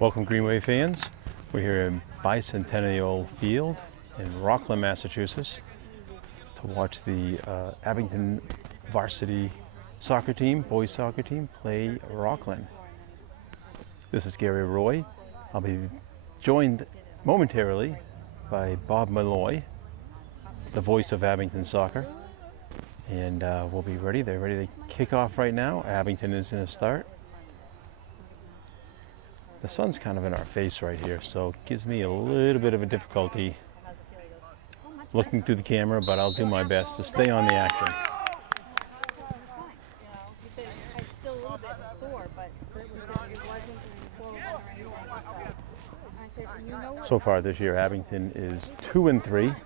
Welcome Greenway fans. We're here in Bicentennial Field in Rockland, Massachusetts to watch the Abington Varsity soccer team, boys soccer team, play Rockland. This is Gary Roy. I'll be joined momentarily by Bob Malloy, the voice of Abington soccer. And we'll be ready. They're ready to kick off right now. Abington is going to start. The sun's kind of in our face right here, so it gives me a little bit of a difficulty looking through the camera, but I'll do my best to stay on the action. So far this year, Abington is 2-3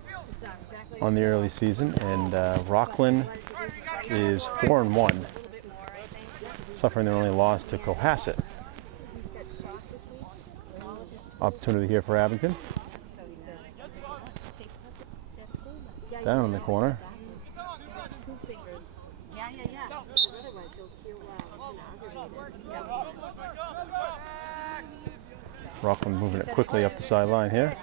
on the early season, and Rockland is 4-1, suffering their only loss to Cohasset. Opportunity here for Abington. Down in the corner. Rockland moving it quickly up the sideline here.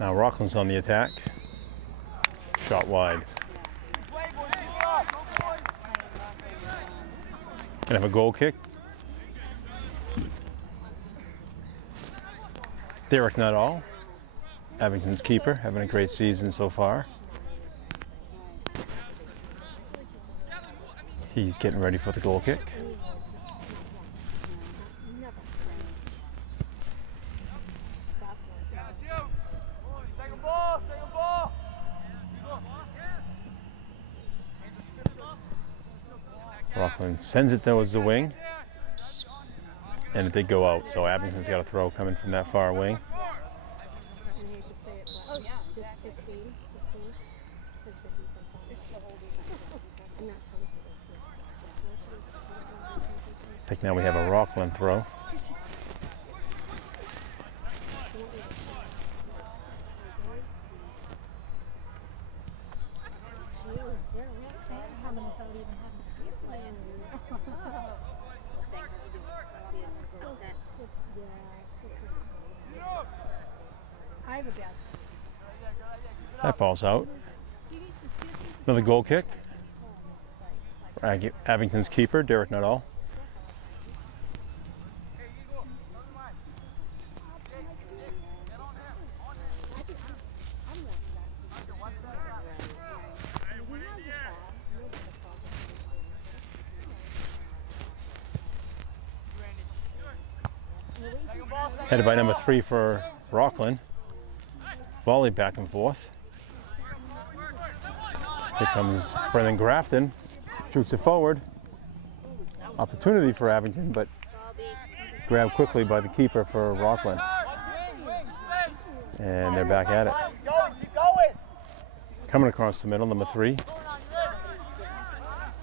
Now Rockland's on the attack. Shot wide. Gonna have a goal kick. Derek Nuttall, Abington's keeper, having a great season so far. He's getting ready for the goal kick. Rockland sends it towards the wing, and it did go out, so Abington's got a throw coming from that far wing. I think now we have a Rockland throw. That ball's out. Another goal kick. Abington's keeper, Derek Nuttall. Headed by number 3 for Rockland. Volley back and forth. Here comes Brendan Grafton, shoots it forward. Opportunity for Abington, but grabbed quickly by the keeper for Rockland. And they're back at it. Coming across the middle, number 3.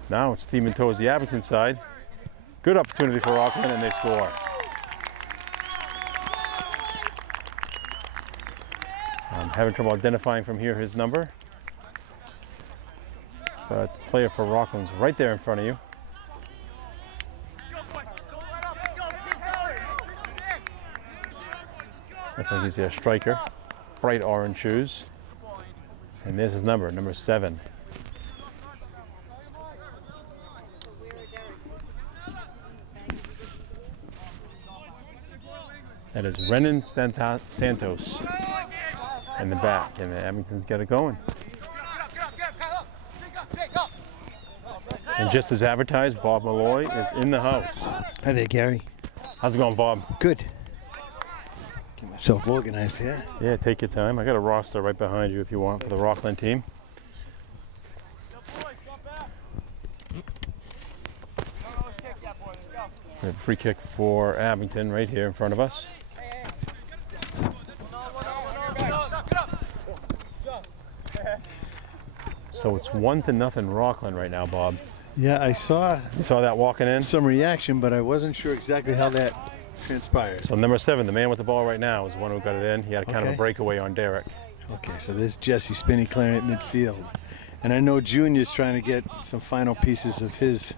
Now it's steaming towards the Abington side. Good opportunity for Rockland, and they score. I'm having trouble identifying from here his number. But the player for Rockland's right there in front of you. Looks like he's their striker. Bright orange shoes. And there's his number, number 7. That is Renan Santos in the back, and Abington's got it going. And just as advertised, Bob Malloy is in the house. Hi there, Gary. How's it going, Bob? Good. Get myself organized here. Yeah, take your time. I got a roster right behind you if you want for the Rockland team. We have a free kick for Abington right here in front of us. So it's 1-0 Rockland right now, Bob. Yeah, I saw You saw that walking in? some reaction, but I wasn't sure exactly how that transpired? So number 7, the man with the ball right now, is the one who got it in. He had a kind of a Okay. breakaway on Derek. Okay, so there's Jesse Spinney clearing at midfield. And I know Junior's trying to get some final pieces of his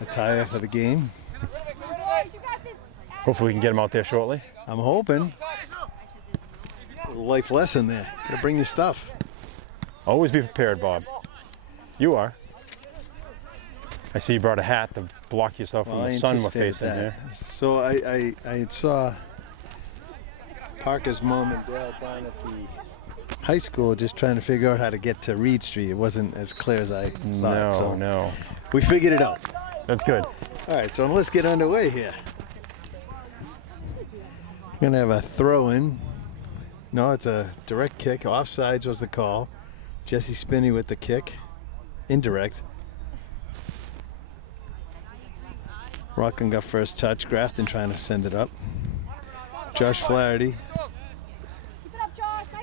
attire for the game. Hopefully we can get him out there shortly. I'm hoping. A little life lesson there. Gotta bring your stuff. Always be prepared, Bob. You are. I see you brought a hat to block yourself from Well, I the sun we're anticipated facing that. here. So I saw Parker's mom and dad down at the high school just trying to figure out how to get to Reed Street. It wasn't as clear as I thought. No, So no. we figured it out. That's good. All right, so let's get underway here. We're gonna have a throw-in. No, it's a direct kick. Offsides was the call. Jesse Spinney with the kick. Indirect. Rockland got first touch. Grafton trying to send it up. Josh Flaherty.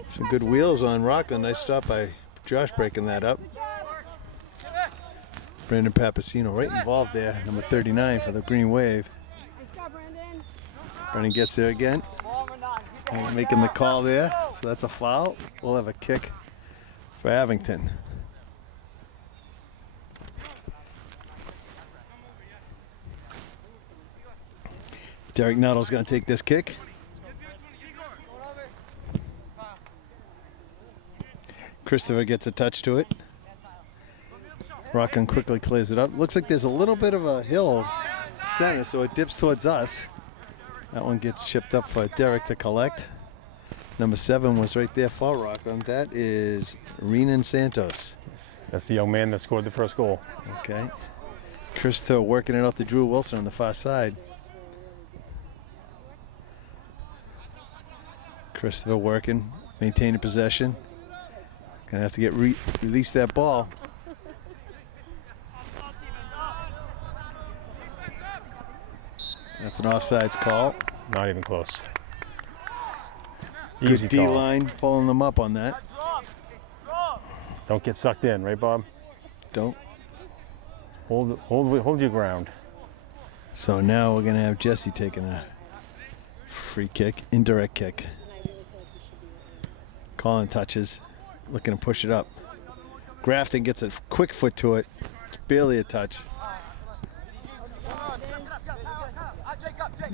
Some good wheels on Rockland. Nice stop by Josh breaking that up. Brandon Papasino right involved there. Number 39 for the Green Wave. Brennan gets there again. And making the call there. So that's a foul. We'll have a kick for Abington. Derek Nuttall's going to take this kick. Christopher gets a touch to it. Rockland quickly clears it up. Looks like there's a little bit of a hill center, so it dips towards us. That one gets chipped up for Derek to collect. Number 7 was right there for Rockland. That is Renan Santos. That's the young man that scored the first goal. Okay. Christopher working it off to Drew Wilson on the far side. Christopher working, maintaining possession. Gonna have to get release that ball. That's an offsides call. Not even close. Good Easy D call. line pulling them up on that. Don't get sucked in, right, Bob? Don't. Hold your ground. So now we're gonna have Jesse taking a free kick, indirect kick. Colin touches, looking to push it up. Grafton gets a quick foot to it. It's barely a touch.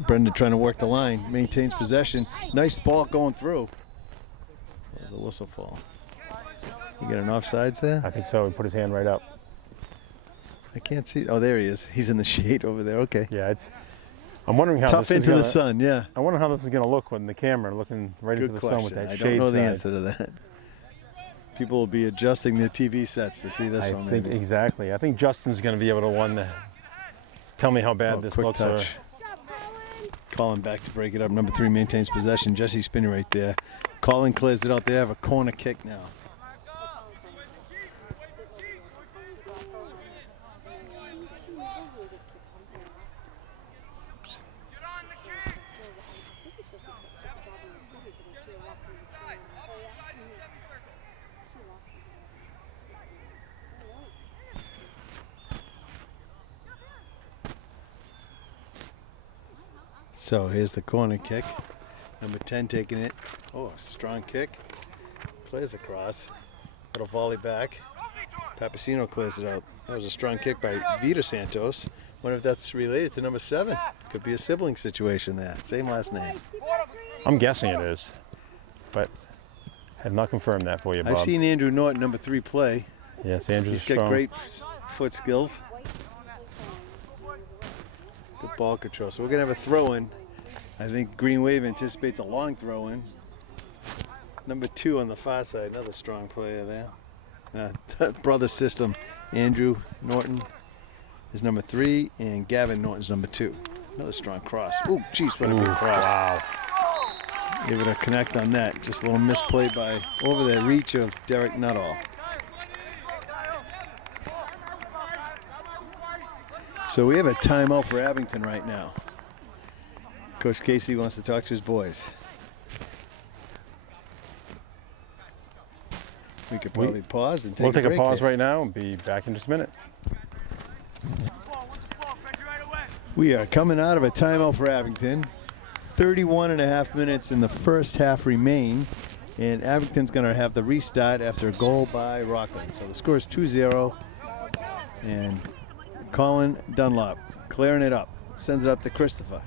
Brendan trying to work the line, maintains possession. Nice ball going through. There's a whistle fall. You get an offsides there? I think so. He put his hand right up. I can't see. Oh, there he is. He's in the shade over there. Okay. Yeah, I'm wondering how Tough this is into gonna, the sun, yeah. I wonder how this is going to look when the camera looking right Good into the sun with question. that I shade don't know the side. answer to that. People will be adjusting their TV sets to see this I one. think Maybe. exactly. I think Justin's going to be able to tell me how bad Oh, this quick looks. touch. Colin back to break it up. Number 3 maintains possession. Jesse Spinney right there. Colin clears it out. They have a corner kick now. So here's the corner kick. Number 10 taking it. Oh, strong kick. Clears across. Little volley back. Papasino clears it out. That was a strong kick by Vita Santos. Wonder if that's related to number 7. Could be a sibling situation there. Same last name. I'm guessing it is, but have not confirmed that for you, Bob. I've seen Andrew Norton, number 3, play. Yes, Andrew's He's got strong. great foot skills. Good ball control. So we're going to have a throw-in. I think Green Wave anticipates a long throw-in. Number 2 on the far side, another strong player there. Brother system, Andrew Norton is number 3, and Gavin Norton's number 2. Another strong cross. Ooh, jeez, what a good cross. Wow. Able to connect on that. Just a little misplay by over the reach of Derek Nuttall. So we have a timeout for Abington right now. Coach Casey wants to talk to his boys. We could probably pause and take We'll take a break pause here. right now and be back in just a minute. We are coming out of a timeout for Abington. 31 and a half minutes in the first half remain. And Abington's going to have the restart after a goal by Rockland. So the score is 2-0. And Colin Dunlop clearing it up. Sends it up to Christopher.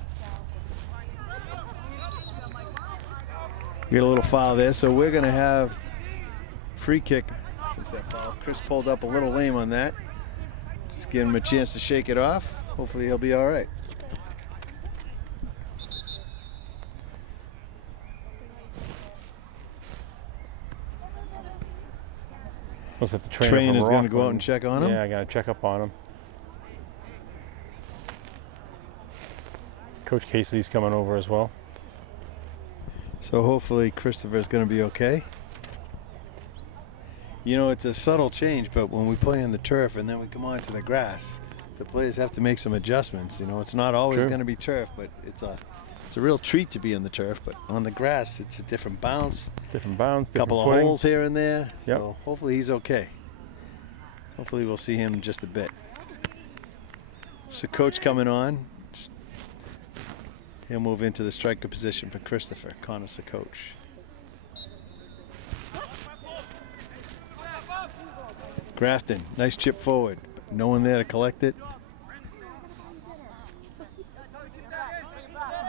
We get a little foul there, so we're going to have free kick since that foul. Chris pulled up a little lame on that. Just give him a chance to shake it off. Hopefully he'll be all right. Looks like the Trainer's going to go out and check on him. Yeah, I got to check up on him. Coach Casey's coming over as well. So hopefully Christopher's going to be okay. You know, it's a subtle change, but when we play on the turf and then we come onto the grass, the players have to make some adjustments. You know, it's not always going to be turf, but it's a real treat to be on the turf. But on the grass, it's a different bounce. Different bounce. Couple of holes here and there. Yep. So hopefully he's okay. Hopefully we'll see him in just a bit. So coach coming on. He'll move into the striker position for Christopher. Connor's the coach. Grafton, nice chip forward. No one there to collect it.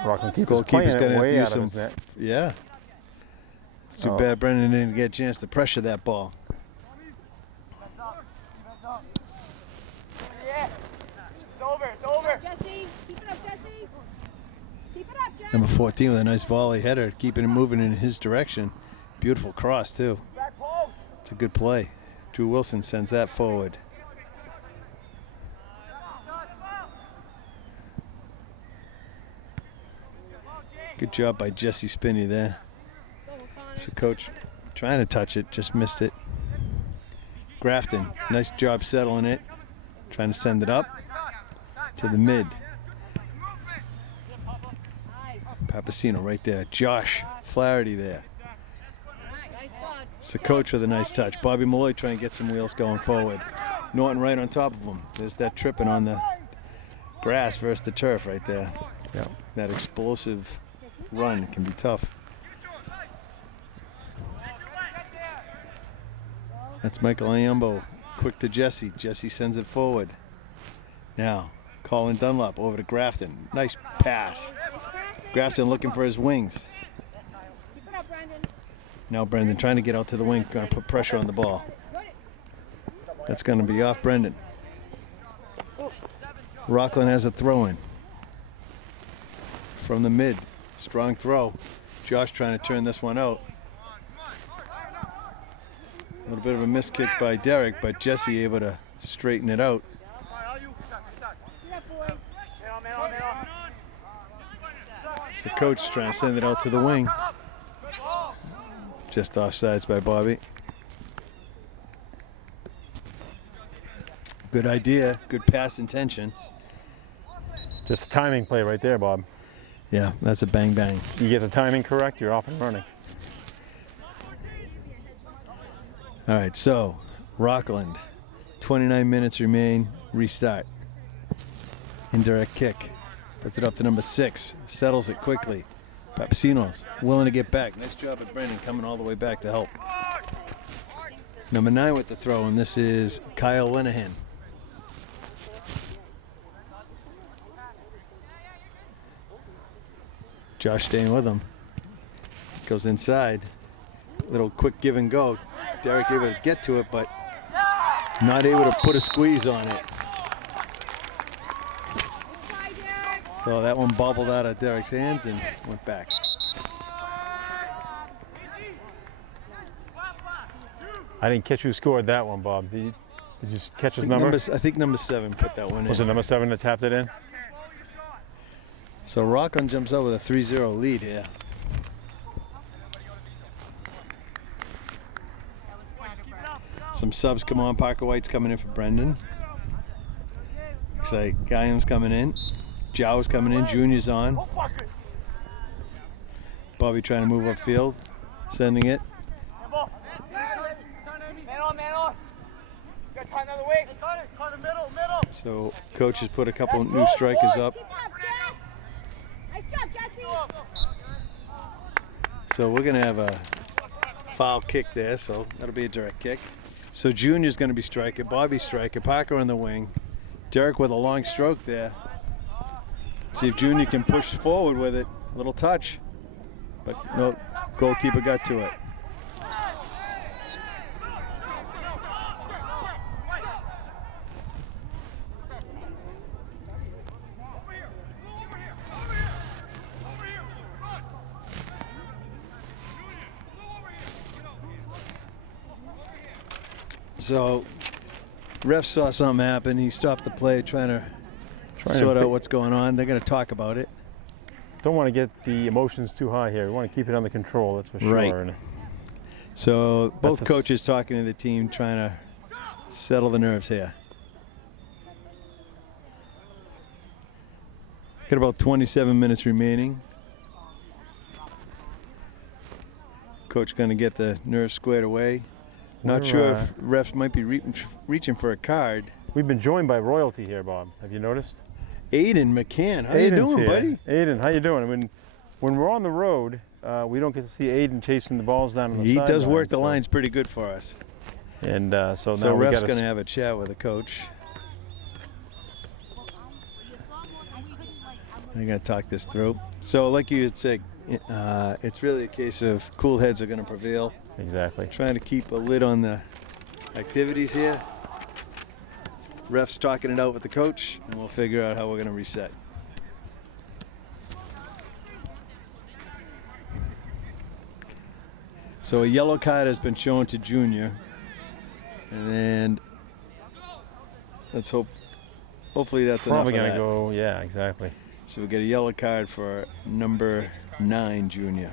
Rockland Goalkeeper's going to have to use some. net. Yeah. It's too bad Brendan didn't get a chance to pressure that ball. Number 14 with a nice volley header, keeping it moving in his direction. Beautiful cross, too. It's a good play. Drew Wilson sends that forward. Good job by Jesse Spinney there. So coach trying to touch it, just missed it. Grafton, nice job settling it. Trying to send it up to the mid. Papasino right there. Josh Flaherty there. It's the coach with a nice touch. Bobby Malloy trying to get some wheels going forward. Norton right on top of him. There's that tripping on the grass versus the turf right there. Yeah. That explosive run can be tough. That's Michael Ayumbo. Quick to Jesse. Jesse sends it forward. Now, Colin Dunlop over to Grafton. Nice pass. Grafton looking for his wings. Now Brendan trying to get out to the wing, going to put pressure on the ball. That's going to be off Brendan. Rockland has a throw in. From the mid, strong throw. Josh trying to turn this one out. A little bit of a missed kick by Derek, but Jesse able to straighten it out. So coach trying to send it out to the wing. Just offsides by Bobby. Good idea, good pass intention. Just a timing play right there, Bob. Yeah, that's a bang bang. You get the timing correct, you're off and running. All right, so Rockland, 29 minutes remain, restart. Indirect kick, puts it up to number 6, settles it quickly. Papasino's willing to get back. Nice job at Brendan coming all the way back to help. Number 9 with the throw, and this is Kyle Lenahan. Josh staying with him. Goes inside. Little quick give and go. Derek able to get to it, but not able to put a squeeze on it. So that one bobbled out of Derek's hands and went back. I didn't catch who scored that one, Bob. Did you just catch his number? I think number 7 put that one in. Was it number 7 that tapped it in? So Rockland jumps out with a 3-0 lead here. Some subs come on. Parker White's coming in for Brendan. Looks like Guyam's coming in. Jow's coming in. Junior's on. Bobby trying to move upfield. Sending it. So coach has put a couple new strikers up. Nice job, Jesse. So we're gonna have a foul kick there, so that'll be a direct kick. So Junior's gonna be striker, Bobby striker, Parker on the wing, Derek with a long stroke there. See if Junior can push forward with it. A little touch, but no, goalkeeper got to it. So, ref saw something happen. He stopped the play, trying to sort out what's going on. They're going to talk about it. Don't want to get the emotions too high here. We want to keep it under control, that's for sure. Right. And so, both coaches talking to the team, trying to settle the nerves here. Got about 27 minutes remaining. Coach going to get the nerves squared away. Not sure if refs might be reaching for a card. We've been joined by royalty here, Bob. Have you noticed? Aiden McCann, how you doing, here. buddy? Aiden, how you doing? When we're on the road, we don't get to see Aiden chasing the balls down on the sideline. He does work the lines pretty good for us. And so So now ref's going to have a chat with the coach. I got to talk this through. So like you had said, it's really a case of cool heads are going to prevail. Exactly. Trying to keep a lid on the activities here. Ref's talking it out with the coach, and we'll figure out how we're going to reset. So a yellow card has been shown to Junior, and let's hopefully that's probably enough of gonna go. Yeah, exactly. So we get a yellow card for number 9, Junior.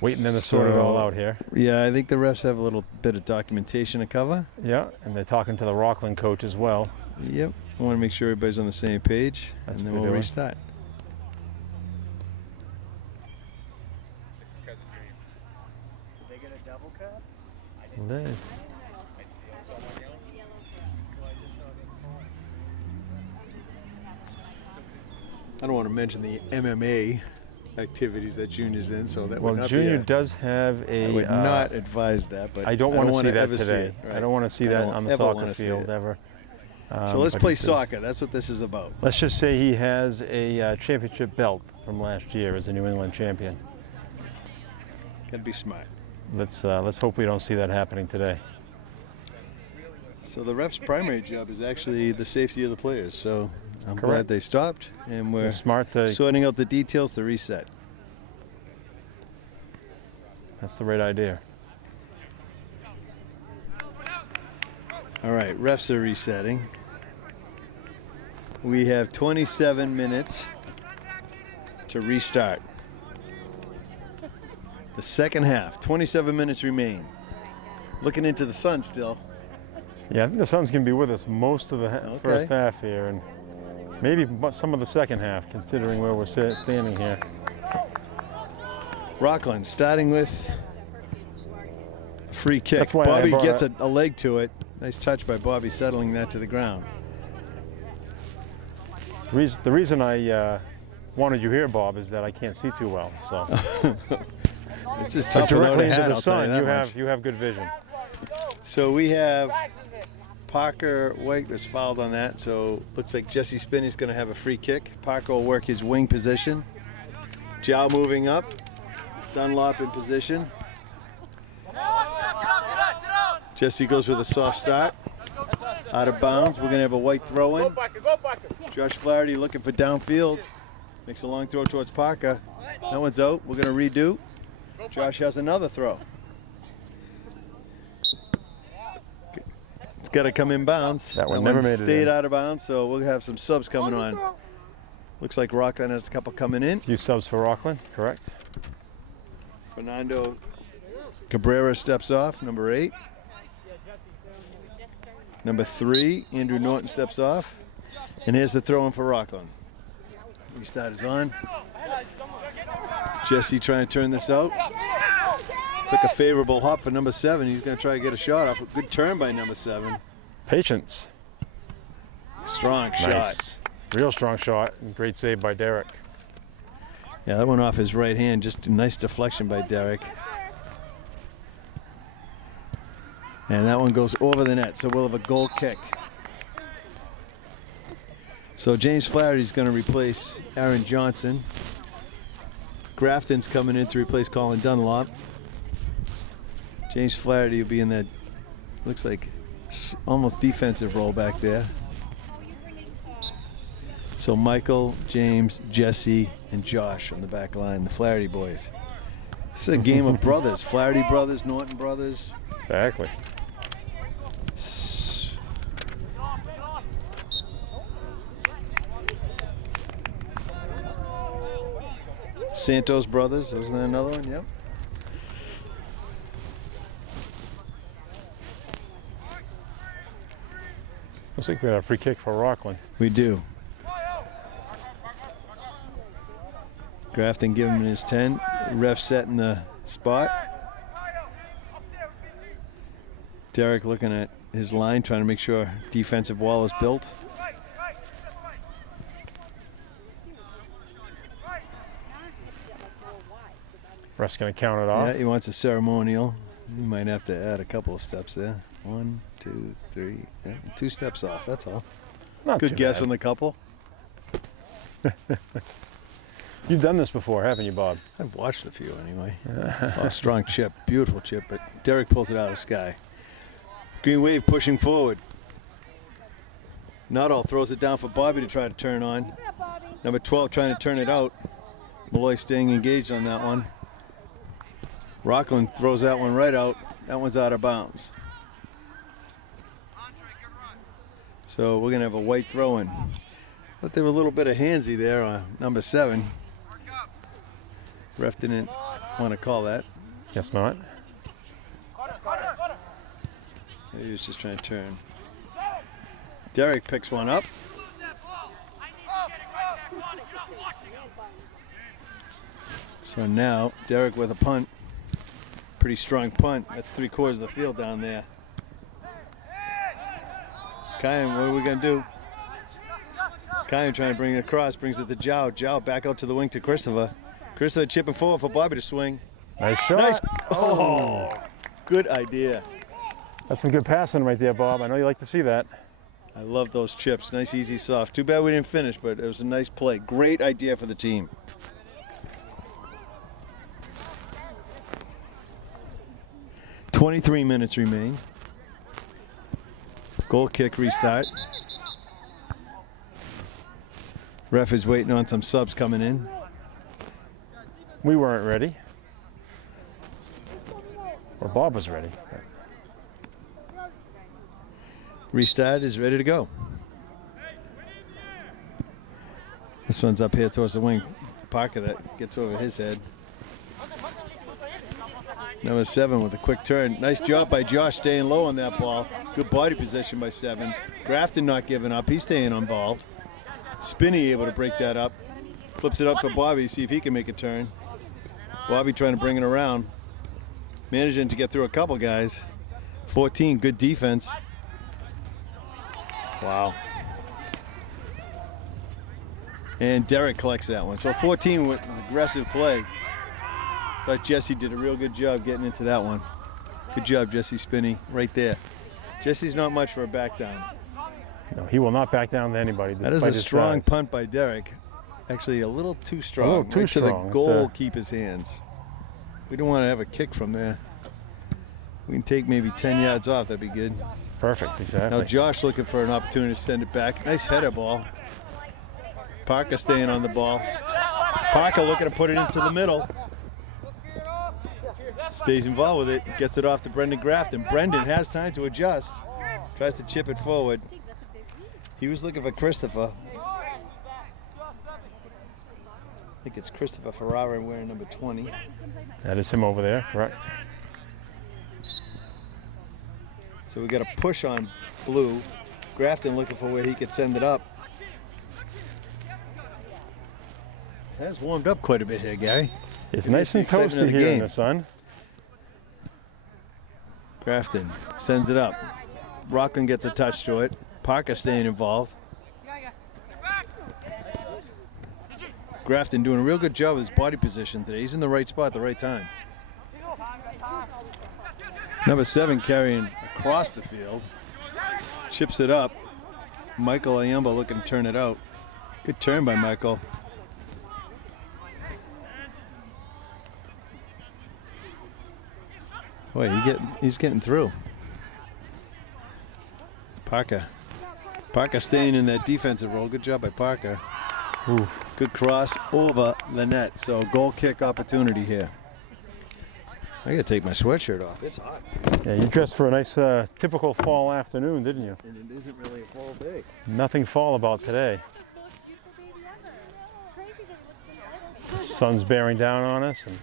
Waiting them to sort it all out here. Yeah, I think the refs have a little bit of documentation to cover. Yeah, and they're talking to the Rockland coach as well. Yep, I want to make sure everybody's on the same page, That's and then what we'll we're doing. restart. They get a double cut? They- I don't want to mention the MMA activities that Junior's in, so that Well, would not Junior be does have I a. would not advise that, but I don't want to see that ever today. see it. I Right. don't want to see I that don't on the ever soccer wanna see field it. ever. So let's But play he says- soccer. That's what this is about. Let's just say he has a championship belt from last year as a New England champion. Got to be smart. Let's hope we don't see that happening today. So the ref's primary job is actually the safety of the players. So I'm glad Correct. they stopped, and we're It's smart to. sorting out the details to reset. That's the right idea. All right, refs are resetting. We have 27 minutes to restart. The second half, 27 minutes remain. Looking into the sun still. Yeah, I think the Suns can be with us most of the first half here, and maybe some of the second half, considering where we're standing here. Rockland starting with a free kick. That's why I Bobby brought gets up- a leg to it. Nice touch by Bobby, settling that to the ground. The reason I wanted you here, Bob, is that I can't see too well. So It's just but tough without directly a into hat, the I'll tell sun, you you that much. have good vision. So we have Parker White was fouled on that, so looks like Jesse Spinney's going to have a free kick. Parker will work his wing position. Jow moving up. Dunlop in position. Jesse goes with a soft start. Out of bounds. We're going to have a White throw in. Josh Flaherty looking for downfield. Makes a long throw towards Parker. That one's out. We're going to redo. Josh has another throw. It's got to come in bounds. That one never made it stayed in. out of bounds, so we'll have some subs coming on. Looks like Rockland has a couple coming in. Few subs for Rockland, correct? Fernando Cabrera steps off, number 8. Number 3, Andrew Norton steps off. And here's the throw in for Rockland. Restart is on. Jesse trying to turn this out. Took a favorable hop for number 7. He's going to try to get a shot off. A good turn by number 7. Patience. Strong shot. Nice. Real strong shot. And great save by Derek. Yeah, that went off his right hand. Just a nice deflection by Derek. And that one goes over the net, so we'll have a goal kick. So James Flaherty's going to replace Aaron Johnson. Grafton's coming in to replace Colin Dunlop. James Flaherty will be in that, looks like almost defensive role back there. So Michael, James, Jesse, and Josh on the back line, the Flaherty boys. This is a game of brothers. Flaherty brothers, Norton brothers. Exactly. Santos brothers, wasn't there another one? Yep. Looks like we got a free kick for Rockland. We do. Grafton giving him his 10. Ref setting the spot. Derek looking at his line, trying to make sure defensive wall is built. Ref's going to count it off. Yeah, he wants a ceremonial. He might have to add a couple of steps there. 1, 2, 3, yeah, 2 steps off, that's all. Not Good too guess bad. on the couple. You've done this before, haven't you, Bob? I've watched a few anyway. Oh, strong chip, beautiful chip, but Derek pulls it out of the sky. Green Wave pushing forward. Nuttall throws it down for Bobby to try to turn on. Number 12 trying to turn it out. Malloy staying engaged on that one. Rockland throws that one right out. That one's out of bounds. So we're gonna have a white throw-in. But there was a little bit of handsy there on number 7. Ref didn't want to call that. Guess not. He was just trying to turn. Derek picks one up. So now Derek with a punt. Pretty strong punt. That's 3/4 of the field down there. Kyan, what are we going to do? Kyan trying to bring it across, brings it to Jow. Jow back out to the wing to Christopher. Christopher chipping forward for Bobby to swing. Nice shot. Nice. Oh, good idea. That's some good passing right there, Bob. I know you like to see that. I love those chips. Nice, easy, soft. Too bad we didn't finish, but it was a nice play. Great idea for the team. "23 minutes remain. Goal kick restart. Ref is waiting on some subs coming in. We weren't ready. Or Bob was ready. Restart is ready to go. This one's up here towards the wing. Parker that gets over his head. Number 7 with a quick turn. Nice job by Josh staying low on that ball. Good body position by 7. Grafton not giving up. He's staying involved. Spinney able to break that up. Flips it up for Bobby, see if he can make a turn. Bobby trying to bring it around. Managing to get through a couple guys. 14, good defense. Wow. And Derek collects that one. So 14 with aggressive play. Thought Jesse did a real good job getting into that one. Good job, Jesse Spinney, right there. Jesse's not much for a back down. No, he will not back down to anybody. That is a despite his strong size. punt by Derek. Actually, a little too strong. A little too right strong. to the It's goal, a- keep his hands. We don't want to have a kick from there. We can take maybe 10 yards off, that'd be good. Perfect, exactly. Now Josh looking for an opportunity to send it back. Nice header ball. Parker staying on the ball. Parker looking to put it into the middle. Stays involved with it, gets it off to Brendan Grafton. Brendan has time to adjust. Tries to chip it forward. He was looking for Christopher. I think it's Christopher Ferrara wearing number 20. That is him over there, correct. So we got a push on blue. Grafton looking for where he could send it up. That's warmed up quite a bit here, Gary. It's Maybe nice the and excitement of toasty the here in game. the sun. Grafton sends it up. Rockland gets a touch to it. Parker staying involved. Grafton doing a real good job with his body position today. He's in the right spot at the right time. Number 7 carrying across the field. Chips it up. Michael Ayumba looking to turn it out. Good turn by Michael. Boy, he's getting through. Parker staying in that defensive role. Good job by Parker. Ooh. Good cross over the net. So goal kick opportunity here. I gotta take my sweatshirt off. It's hot. Yeah, you dressed for a nice typical fall afternoon, didn't you? And it isn't really a fall day. Nothing fall about today. The sun's bearing down on us, and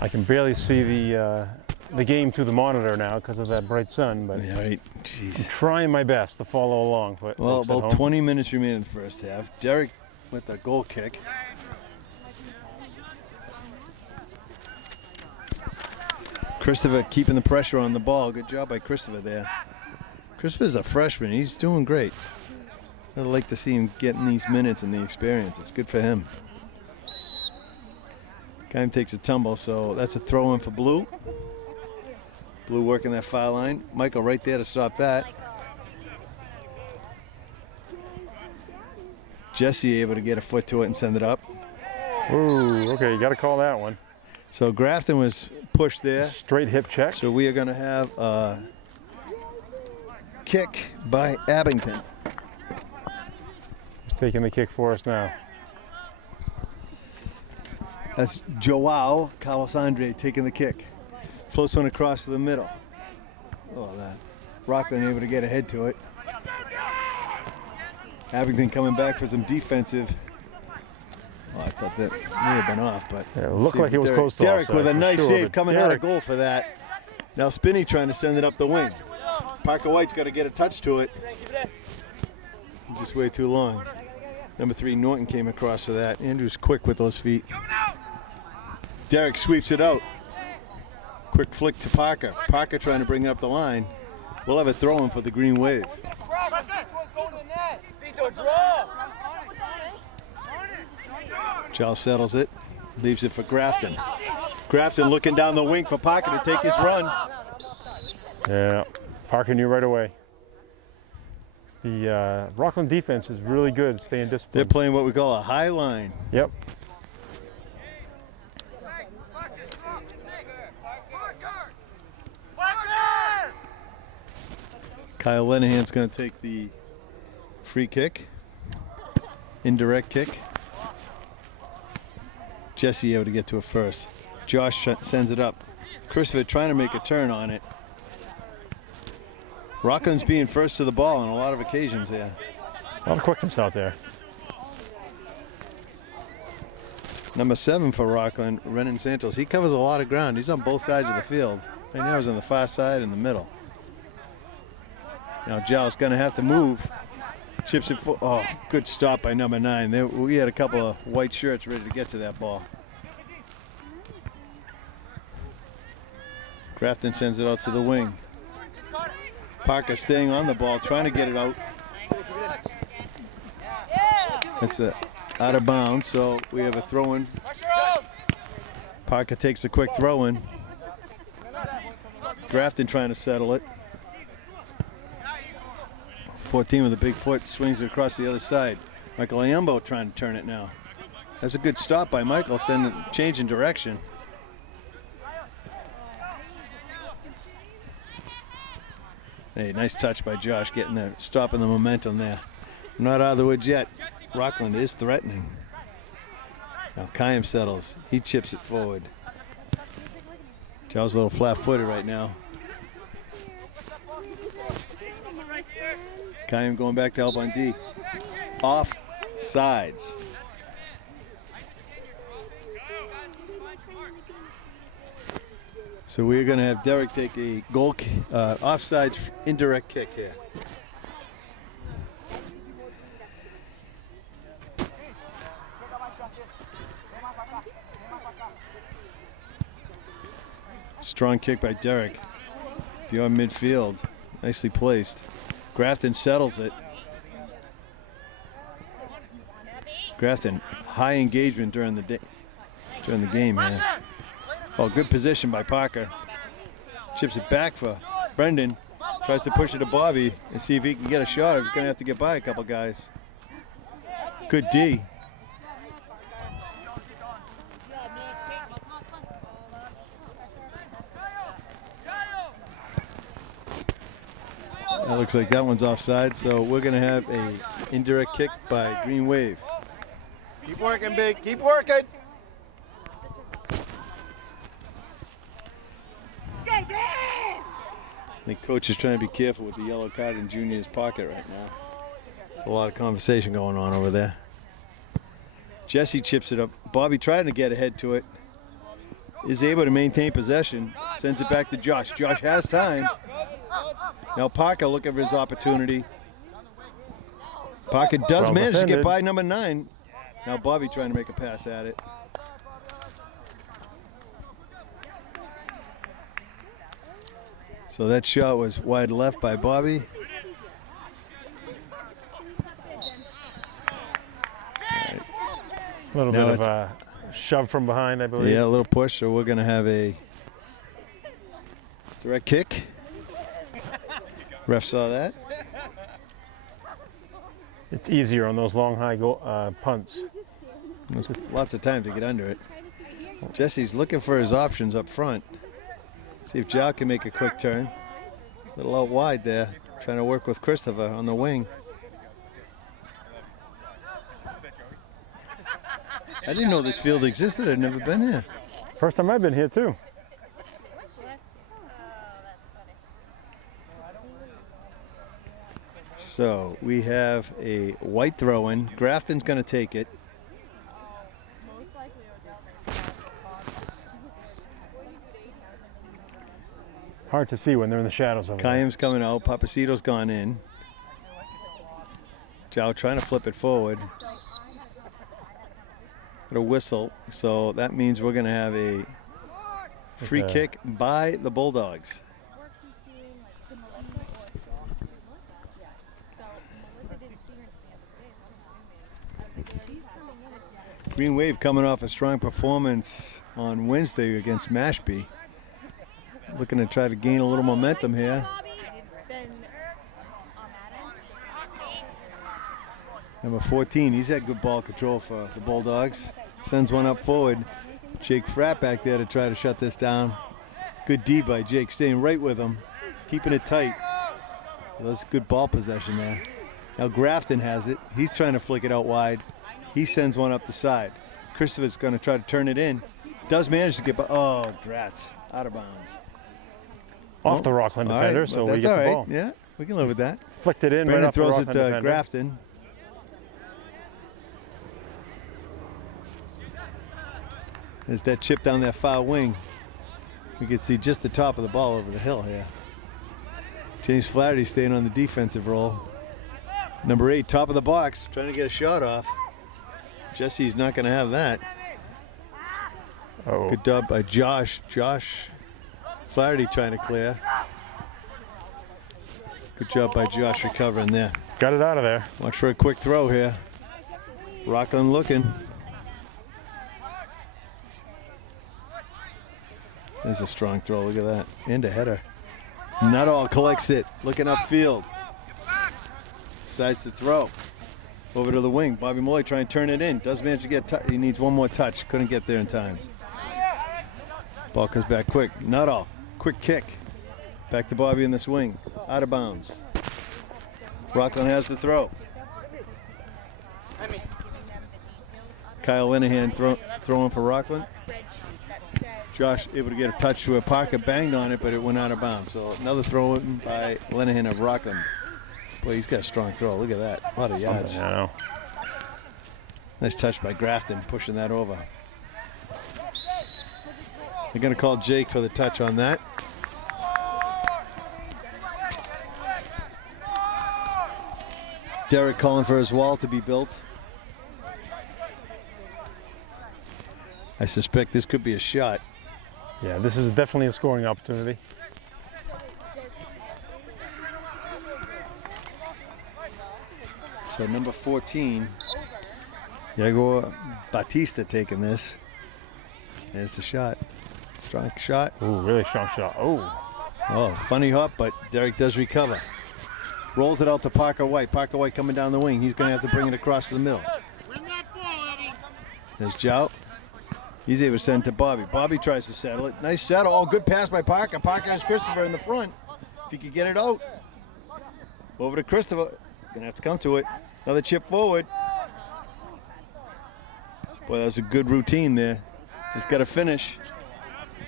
I can barely see the game through the monitor now because of that bright sun. But Yeah, right. I'm Jeez. trying my best to follow along. For Well, folks at about home. 20 minutes remaining in the first half. Derek with the goal kick. Christopher keeping the pressure on the ball. Good job by Christopher there. Christopher's a freshman. He's doing great. I'd like to see him getting these minutes and the experience. It's good for him. Guy takes a tumble, so that's a throw in for Blue. Blue working that foul line. Michael right there to stop that. Jesse able to get a foot to it and send it up. Ooh, okay, you got to call that one. So Grafton was pushed there. Straight hip check. So we are going to have a kick by Abington. He's taking the kick for us now. That's Joao Carlos Andre taking the kick. Close one across to the middle. Oh, that. Rockland able to get ahead to it. Abington coming back for some defensive. Oh, I thought that may have been off, but Yeah, it looked like it was close to Derek offside with a for nice sure, save but coming out of Derek- goal for that. Now Spinney trying to send it up the wing. Parker White's got to get a touch to it. Just way too long. Number 3 Norton came across for that. Andrew's quick with those feet. Derek sweeps it out. Quick flick to Parker. Parker trying to bring it up the line. We'll have it thrown for the Green Wave. Charles settles it. Leaves it for Grafton. Grafton looking down the wing for Parker to take his run. Yeah, Parker knew right away. The Rockland defense is really good, staying They're disciplined. playing what we call a high line. Yep. Kyle Lenahan's going to take the free kick. Indirect kick. Jesse able to get to it first. Josh sends it up. Christopher trying to make a turn on it. Rockland's being first to the ball on a lot of occasions here. A lot of quickness out there. Number 7 for Rockland, Renan Santos. He covers a lot of ground. He's on both sides of the field. Right now he's on the far side in the middle. Now Giles going to have to move. Chips it for, oh, good stop by number 9. We had a couple of white shirts ready to get to that ball. Grafton sends it out to the wing. Parker staying on the ball, trying to get it out. It's out of bounds, so we have a throw-in. Parker takes a quick throw-in. Grafton trying to settle it. 14 with a big foot, swings it across the other side. Michael Ayumbo trying to turn it now. That's a good stop by Michael, changing direction. Hey, nice touch by Josh, getting the stopping the momentum there. Not out of the woods yet. Rockland is threatening. Now Kayam settles. He chips it forward. Joe's a little flat-footed right now. Kayam going back to help on D. Off sides. So we're going to have Derek take a offsides indirect kick here. Strong kick by Derek. Beyond midfield. Nicely placed. Grafton settles it. Grafton, high engagement during the game, man. Oh, good position by Parker. Chips it back for Brendan. Tries to push it to Bobby and see if he can get a shot. He's going to have to get by a couple guys. Good D. That looks like that one's offside, so we're going to have a indirect kick by Green Wave. Keep working, Big. Keep working. I think coach is trying to be careful with the yellow card in Junior's pocket right now. There's a lot of conversation going on over there. Jesse chips it up. Bobby trying to get ahead to it. Is able to maintain possession. Sends it back to Josh. Josh has time. Now Parker looking for his opportunity. Parker does manage to get by number 9. Now Bobby trying to make a pass at it. So that shot was wide left by Bobby. A little bit of a shove from behind, I believe. Yeah, a little push, so we're going to have a direct kick. Ref saw that. It's easier on those long, high punts. There's lots of time to get under it. Jesse's looking for his options up front. See if Joe can make a quick turn. A little out wide there, trying to work with Christopher on the wing. I didn't know this field existed. I'd never been here. First time I've been here too. So we have a white throw-in. Grafton's going to take it. Hard to see when they're in the shadows over there. Kayam's coming out. Papacito's gone in. Joe trying to flip it forward. Got a whistle. So that means we're going to have a free kick by the Bulldogs. Green Wave coming off a strong performance on Wednesday against Mashpee. Looking to try to gain a little momentum here. Number 14, he's had good ball control for the Bulldogs. Sends one up forward. Jake Frapp back there to try to shut this down. Good D by Jake, staying right with him, keeping it tight. Well, that's good ball possession there. Now Grafton has it. He's trying to flick it out wide. He sends one up the side. Christopher's going to try to turn it in. Does manage to get by. Oh, drats. Out of bounds. Off the Rockland defender, right, so we that's get all the right. ball. Yeah, we can live with that. Flicked it in Brandon right off the throws Rockland it to defender. Grafton. There's that chip down that far wing. We can see just the top of the ball over the hill here. James Flaherty staying on the defensive role. Number 8, top of the box, trying to get a shot off. Jesse's not going to have that. Oh. Good dub by Josh. Josh Flaherty trying to clear. Good job by Josh recovering there. Got it out of there. Watch for a quick throw here. Rockland looking. There's a strong throw. Look at that. And a header. Nuttall collects it. Looking upfield. Decides to throw. Over to the wing. Bobby Molloy trying to turn it in. Does manage to get he needs one more touch. Couldn't get there in time. Ball comes back quick. Nuttall. Quick kick. Back to Bobby in the swing. Out of bounds. Rockland has the throw. Kyle Linehan throwing for Rockland. Josh able to get a touch to it. Parker banged on it, but it went out of bounds. So another throw in by Linehan of Rockland. Boy, he's got a strong throw. Look at that. A lot of yards. I know. Nice touch by Grafton, pushing that over. They're going to call Jake for the touch on that. Derek calling for his wall to be built. I suspect this could be a shot. Yeah, this is definitely a scoring opportunity. So number 14, Diego Batista taking this. There's the shot. Strong shot. Ooh, really strong shot. Oh, Oh, funny hop, but Derek does recover. Rolls it out to Parker White. Parker White coming down the wing. He's going to have to bring it across to the middle. There's Jout. He's able to send it to Bobby. Bobby tries to settle it. Nice settle. Oh, good pass by Parker. Parker has Christopher in the front. If he could get it out. Over to Christopher. Going to have to come to it. Another chip forward. Boy, that was a good routine there. Just got to finish.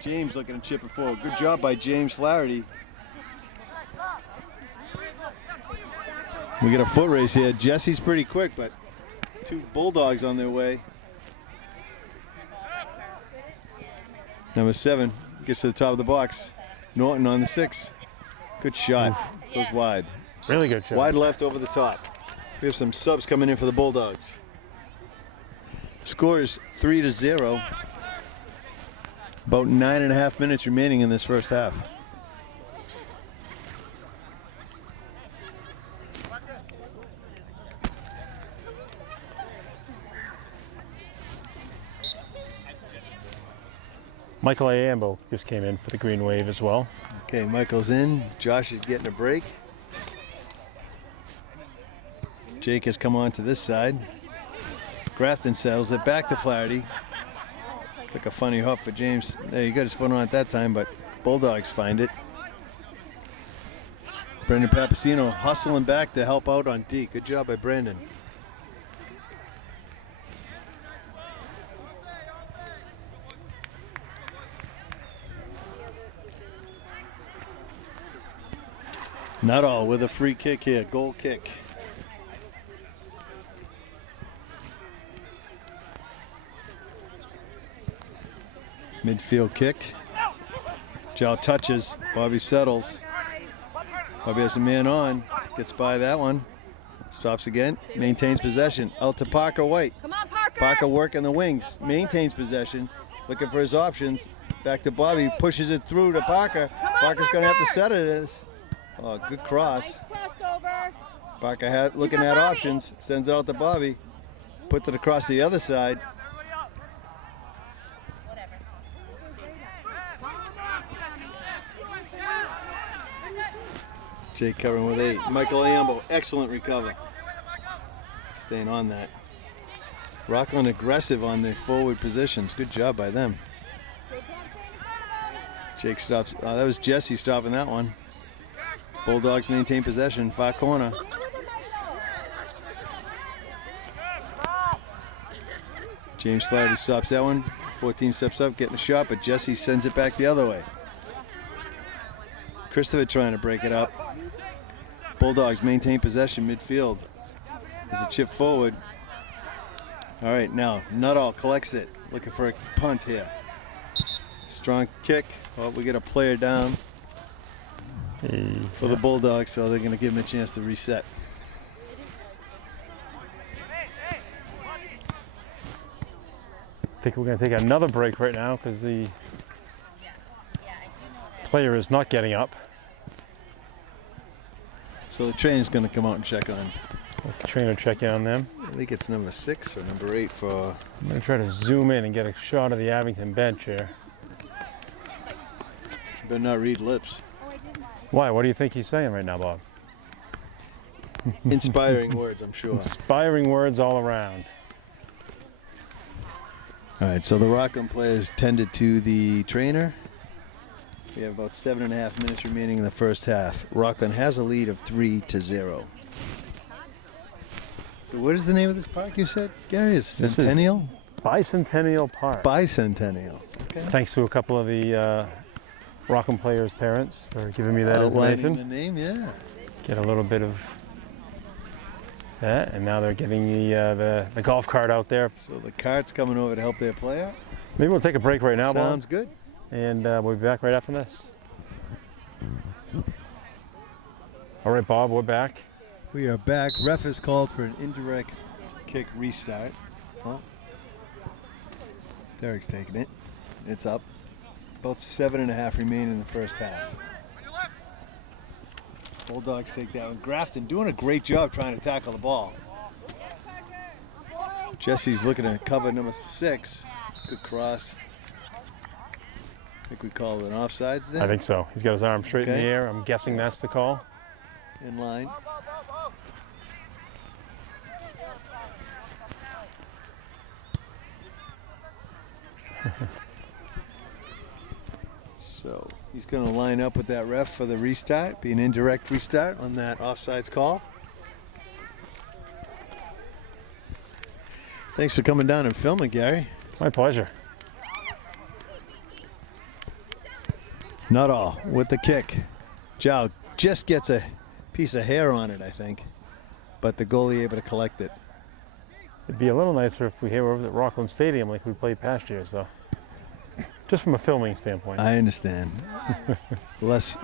James looking to chip it forward. Good job by James Flaherty. We got a foot race here. Jesse's pretty quick, but two Bulldogs on their way. Number 7 gets to the top of the box. Norton on the 6. Good shot. Goes wide. really good shot. Wide left over the top. We have some subs coming in for the Bulldogs. Score is 3-0. About 9.5 minutes remaining in this first half. Michael Ayambo just came in for the Green Wave as well. Okay, Michael's in. Josh is getting a break. Jake has come on to this side. Grafton settles it back to Flaherty. Took a funny hop for James. There you go, his foot on it that time, but Bulldogs find it. Brendan Papasino hustling back to help out on D. Good job by Brandon. Nuttall with a free kick here, goal kick. Midfield kick. Jow touches, Bobby settles. Bobby has a man on, gets by that one. Stops again, maintains possession. Out to Parker White. Come on, Parker. Parker working the wings, maintains possession, looking for his options. Back to Bobby, pushes it through to Parker. Parker's going to have to set it as. Oh, good cross. Nice crossover. Parker looking at options, sends it out to Bobby. Puts it across the other side. Jake covering with 8. Michael Ayambo, excellent recover. Staying on that. Rockland aggressive on the forward positions. Good job by them. Jake stops. Oh, that was Jesse stopping that one. Bulldogs maintain possession, far corner. James Flaherty stops that one. 14 steps up, getting a shot, but Jesse sends it back the other way. Christopher trying to break it up. Bulldogs maintain possession midfield. There's a chip forward. All right, now Nuttall collects it. Looking for a punt here. Strong kick. Well, we get a player down for the Bulldogs, so they're going to give him a chance to reset. I think we're going to take another break right now because the player is not getting up. So the trainer's going to come out and check on. The trainer check in on them. I think it's number 6 or number 8 for. I'm going to try to zoom in and get a shot of the Abington bench here. Better not read lips. Why? What do you think he's saying right now, Bob? Inspiring words, I'm sure. Inspiring words all around. All right, so the Rockland players tended to the trainer. We have about 7.5 minutes remaining in the first half. Rockland has a lead of 3-0. So what is the name of this park you said, Gary? Is Centennial? Bicentennial Park. Bicentennial. Okay. Thanks to a couple of the Rockland players' parents for giving me that Outlining information. the name, yeah. Get a little bit of that, and now they're getting the golf cart out there. So the cart's coming over to help their player. Maybe we'll take a break right now, Bob. Sounds good. and we'll be back right after this. All right, Bob, we're back. We are back. Ref is called for an indirect kick restart. Oh. Derek's taking it. It's up. About 7.5 remain in the first half. Bulldogs take that one. Grafton doing a great job trying to tackle the ball. Jesse's looking at cover number 6. Good cross. I think we call it an offsides there. I think so. He's got his arm straight in the Okay. air. I'm guessing that's the call. In line. So he's going to line up with that ref for the restart, be an indirect restart on that offsides call. Thanks for coming down and filming, Gary. My pleasure. Not all with the kick. Jow just gets a piece of hair on it, I think, but the goalie able to collect it. It'd be a little nicer if we were over at Rockland Stadium like we played past years, though. Just from a filming standpoint. I understand. less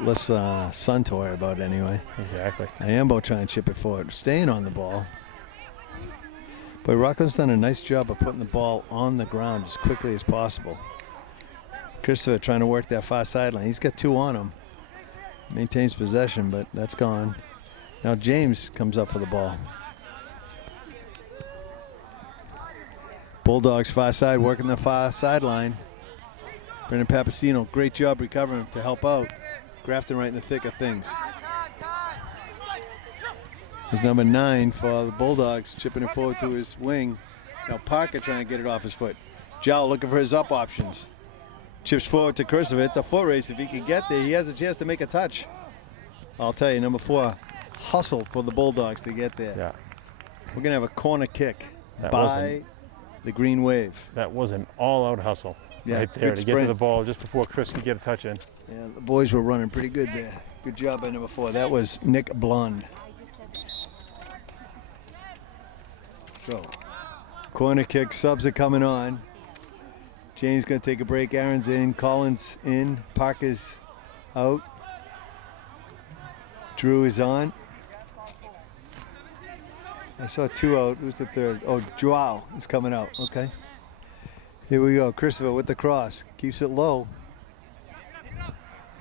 sun to worry about anyway. Exactly. Iambo trying to chip it forward, staying on the ball. But Rockland's done a nice job of putting the ball on the ground as quickly as possible. Christopher trying to work that far sideline. He's got 2 on him. Maintains possession, but that's gone. Now James comes up for the ball. Bulldogs far side working the far sideline. Brendan Papasino, great job recovering to help out. Grafton right in the thick of things. There's number 9 for the Bulldogs, chipping it forward to his wing. Now Parker trying to get it off his foot. Jow looking for his up options. Chips forward to Christopher. It's a foot race. If he can get there, he has a chance to make a touch. I'll tell you, number 4 hustled for the Bulldogs to get there. Yeah. We're going to have a corner kick That by wasn't- the Green Wave. That was an all-out hustle Yeah, right there good to get to sprint. the ball just before Chris could get a touch in. Yeah, the boys were running pretty good there. Good job by number 4. That was Nick Blond. So, corner kick, subs are coming on. James going to take a break. Aaron's in. Collins in. Parker's out. Drew is on. I saw 2 out. Who's the third? Oh, Joao is coming out. Okay. Here we go. Christopher with the cross. Keeps it low.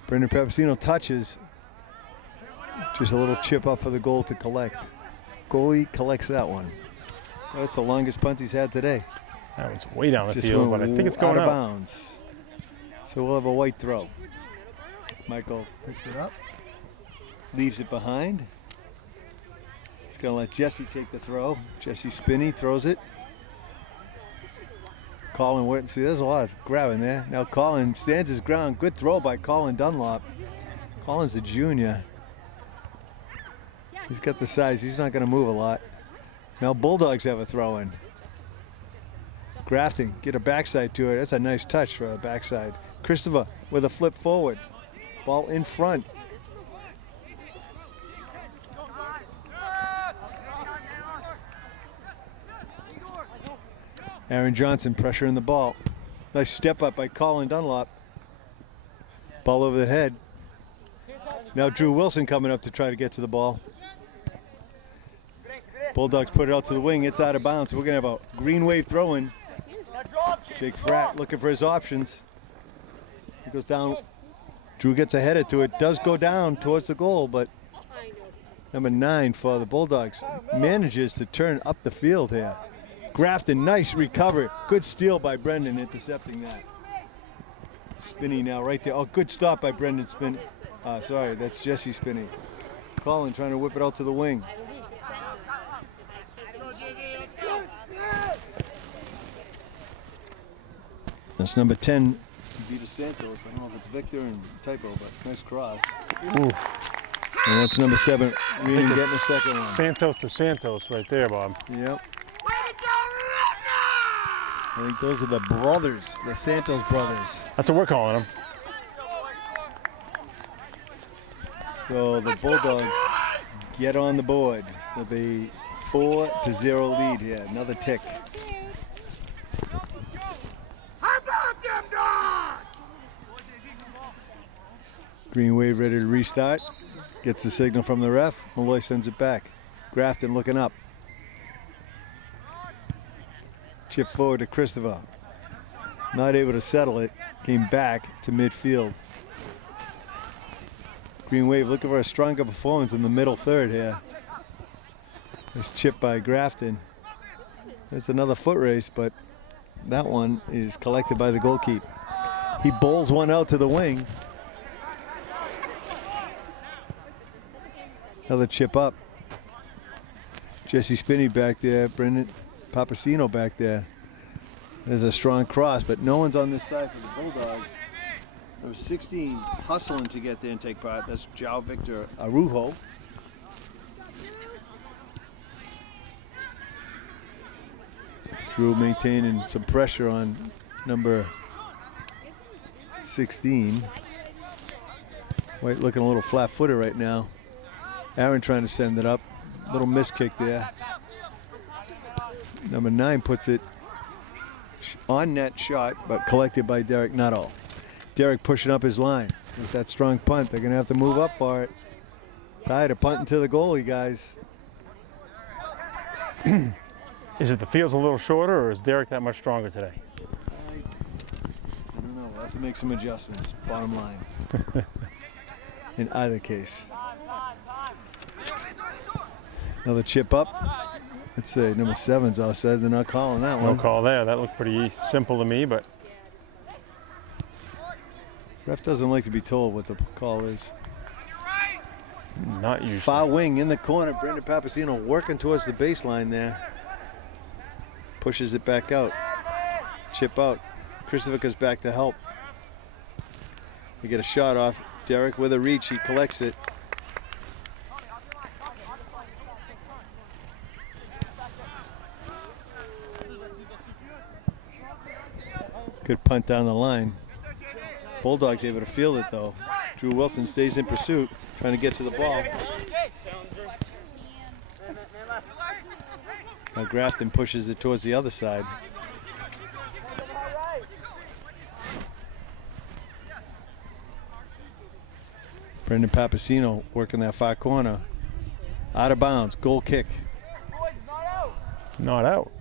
Brendan Papasino touches. Just a little chip up for the goal to collect. Goalie collects that one. That's the longest punt he's had today. That was way down the Just field, went but I think it's going out of out. bounds. So we'll have a white throw. Michael picks it up. Leaves it behind. He's going to let Jesse take the throw. Jesse Spinney throws it. Colin Whitten. See, there's a lot of grabbing there. Now Colin stands his ground. Good throw by Colin Dunlop. Colin's a junior. He's got the size. He's not going to move a lot. Now Bulldogs have a throw in. Grafton, get a backside to it. That's a nice touch for a backside. Christopher with a flip forward. Ball in front. Aaron Johnson pressuring the ball. Nice step up by Colin Dunlop. Ball over the head. Now Drew Wilson coming up to try to get to the ball. Bulldogs put it out to the wing. It's out of bounds. We're going to have a Green Wave throw-in. Jake Fratt looking for his options. He goes down. Drew gets ahead to it. Does go down towards the goal, but number 9 for the Bulldogs manages to turn up the field here. Grafton, nice recovery. Good steal by Brendan, intercepting that. Spinney now right there. Oh, good stop by Brendan Spinney. Sorry, that's Jesse Spinney. Colin trying to whip it out to the wing. That's number 10, Vita Santos. I don't know if it's Victor and typo, but nice cross. Oof. And that's number 7. We didn't think get it's the second one. Santos to Santos right there, Bob. Yep. I think those are the brothers, the Santos brothers. That's what we're calling them. So the Bulldogs get on the board with a 4-0 lead here. Another tick. Green wave ready to restart. Gets the signal from the ref. Malloy sends it back. Grafton looking up. Chip forward to Christopher. Not able to settle it. Came back to midfield. Green wave looking for a stronger performance in the middle third here. This chip by Grafton. It's another foot race, but that one is collected by the goalkeeper. He bowls one out to the wing. Another chip up. Jesse Spinney back there. Brendan Papasino back there. There's a strong cross, but no one's on this side for the Bulldogs. There was 16 hustling to get there and take part. That's João Victor Arujo. Drew maintaining some pressure on number 16. White looking a little flat-footed right now. Aaron trying to send it up. Little miss kick there. Number 9 puts it on net shot, but collected by Derek Nuttall. Derek pushing up his line. There's that strong punt. They're going to have to move up for it. Tired of punting to the goalie, guys. Is it the field's a little shorter, or is Derek that much stronger today? I don't know. We'll have to make some adjustments, bottom line. In either case. Another chip up. Let's say number 7's offside. They're not calling that one. No call there. That looked pretty simple to me, but Ref doesn't like to be told what the call is. not usually. Far wing in the corner. Brendan Papasino working towards the baseline there. Pushes it back out. Chip out. Christopher goes back to help. They get a shot off. Derek with a reach. He collects it. Good punt down the line. Bulldogs able to field it though. Drew Wilson stays in pursuit, trying to get to the ball. Now Grafton pushes it towards the other side. Brendan Papasino working that far corner. Out of bounds, goal kick. Not out.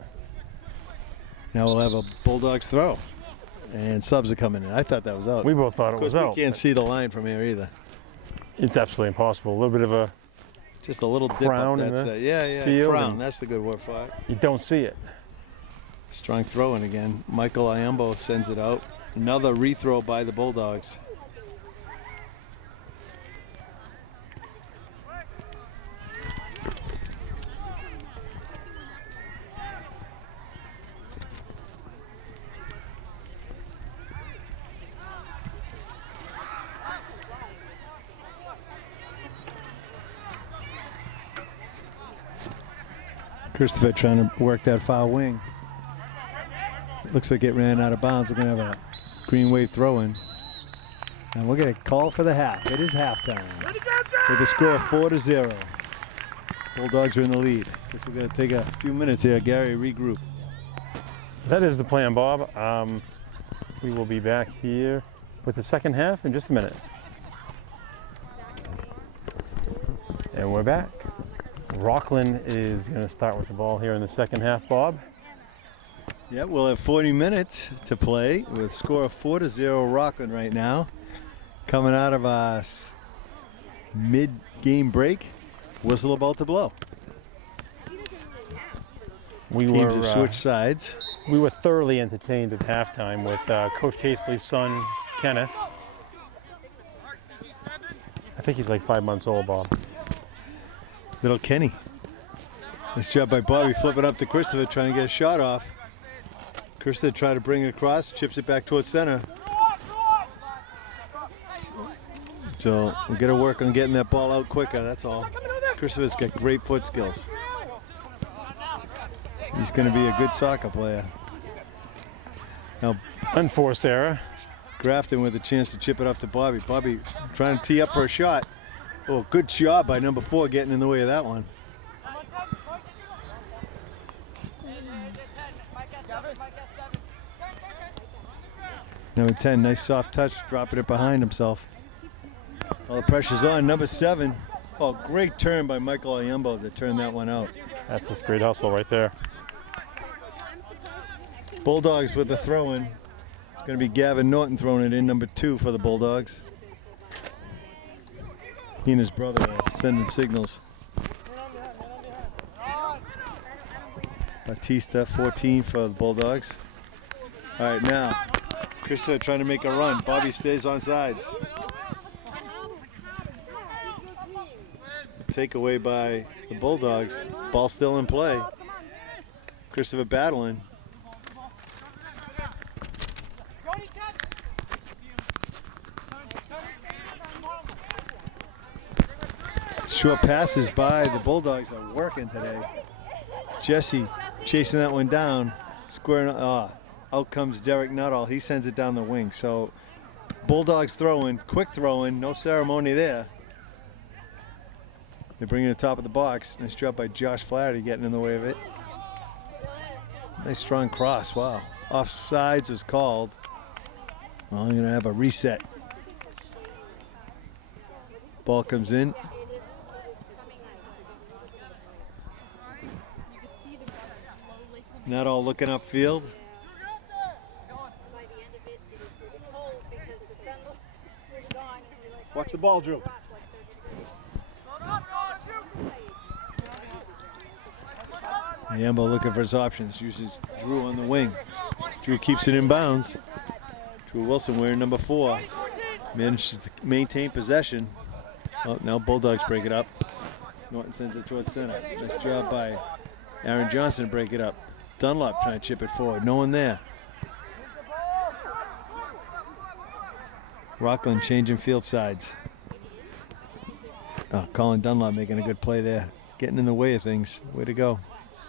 Now we'll have a Bulldogs throw. And subs are coming in. I thought that was out. We both thought it was out. We can't see the line from here either. It's absolutely impossible. A little bit of a, Just a little dip up Crown in that the side. Yeah, field crown. and- That's the good word for it. you don't see it. Strong throwing again. Michael Iambo sends it out. Another rethrow by the Bulldogs. Christopher trying to work that foul wing. Looks like it ran out of bounds. We're going to have a green wave throw in. And we're going to call for the half. It is halftime. With a score of 4-0. Bulldogs are in the lead. Guess we're going to take a few minutes here. Gary, regroup. That is the plan, Bob. We will be back here with the second half in just a minute. And we're back. Rockland is going to start with the ball here in the second half, Bob. Yeah, we'll have 40 minutes to play with score of 4-0 Rockland right now. Coming out of a mid-game break. Whistle about to blow. Teams have switched sides. We were thoroughly entertained at halftime with Coach Casely's son, Kenneth. I think he's like 5 months old, Bob. Little Kenny. Nice job by Bobby flipping up to Christopher, trying to get a shot off. Christopher tried to bring it across, chips it back towards center. So we've got to work on getting that ball out quicker, that's all. Christopher's got great foot skills. He's going to be a good soccer player. Now, Unforced error. Grafton with a chance to chip it up to Bobby. Bobby trying to tee up for a shot. Oh, good job by number 4 getting in the way of that one. Number 10, nice soft touch, dropping it behind himself. All the pressure's on. Number 7. Oh, great turn by Michael Ayumbo to turn that one out. That's just great hustle right there. Bulldogs with the throw-in. It's going to be Gavin Norton throwing it in, number 2 for the Bulldogs. He and his brother are sending signals. Batista, 14 for the Bulldogs. All right, now, Christopher trying to make a run. Bobby stays on sides. Takeaway by the Bulldogs. Ball still in play. Christopher battling. Short passes by the Bulldogs are working today. Jesse chasing that one down. Squaring. Out comes Derek Nuttall. He sends it down the wing. So Bulldogs throwing, quick throwing, no ceremony there. They bring it to the top of the box. Nice job by Josh Flaherty getting in the way of it. Nice strong cross. Wow. Offsides was called. Well, I'm going to have a reset. Ball comes in. Not all looking upfield. Watch the ball, Drew. Ayumbo looking for his options. Uses Drew on the wing. Drew keeps it in bounds. Drew Wilson wearing number 4. Manages to maintain possession. Oh, now Bulldogs break it up. Norton sends it towards center. Nice job by Aaron Johnson to break it up. Dunlop trying to chip it forward. No one there. Rockland changing field sides. Oh, Colin Dunlop making a good play there. Getting in the way of things. Way to go.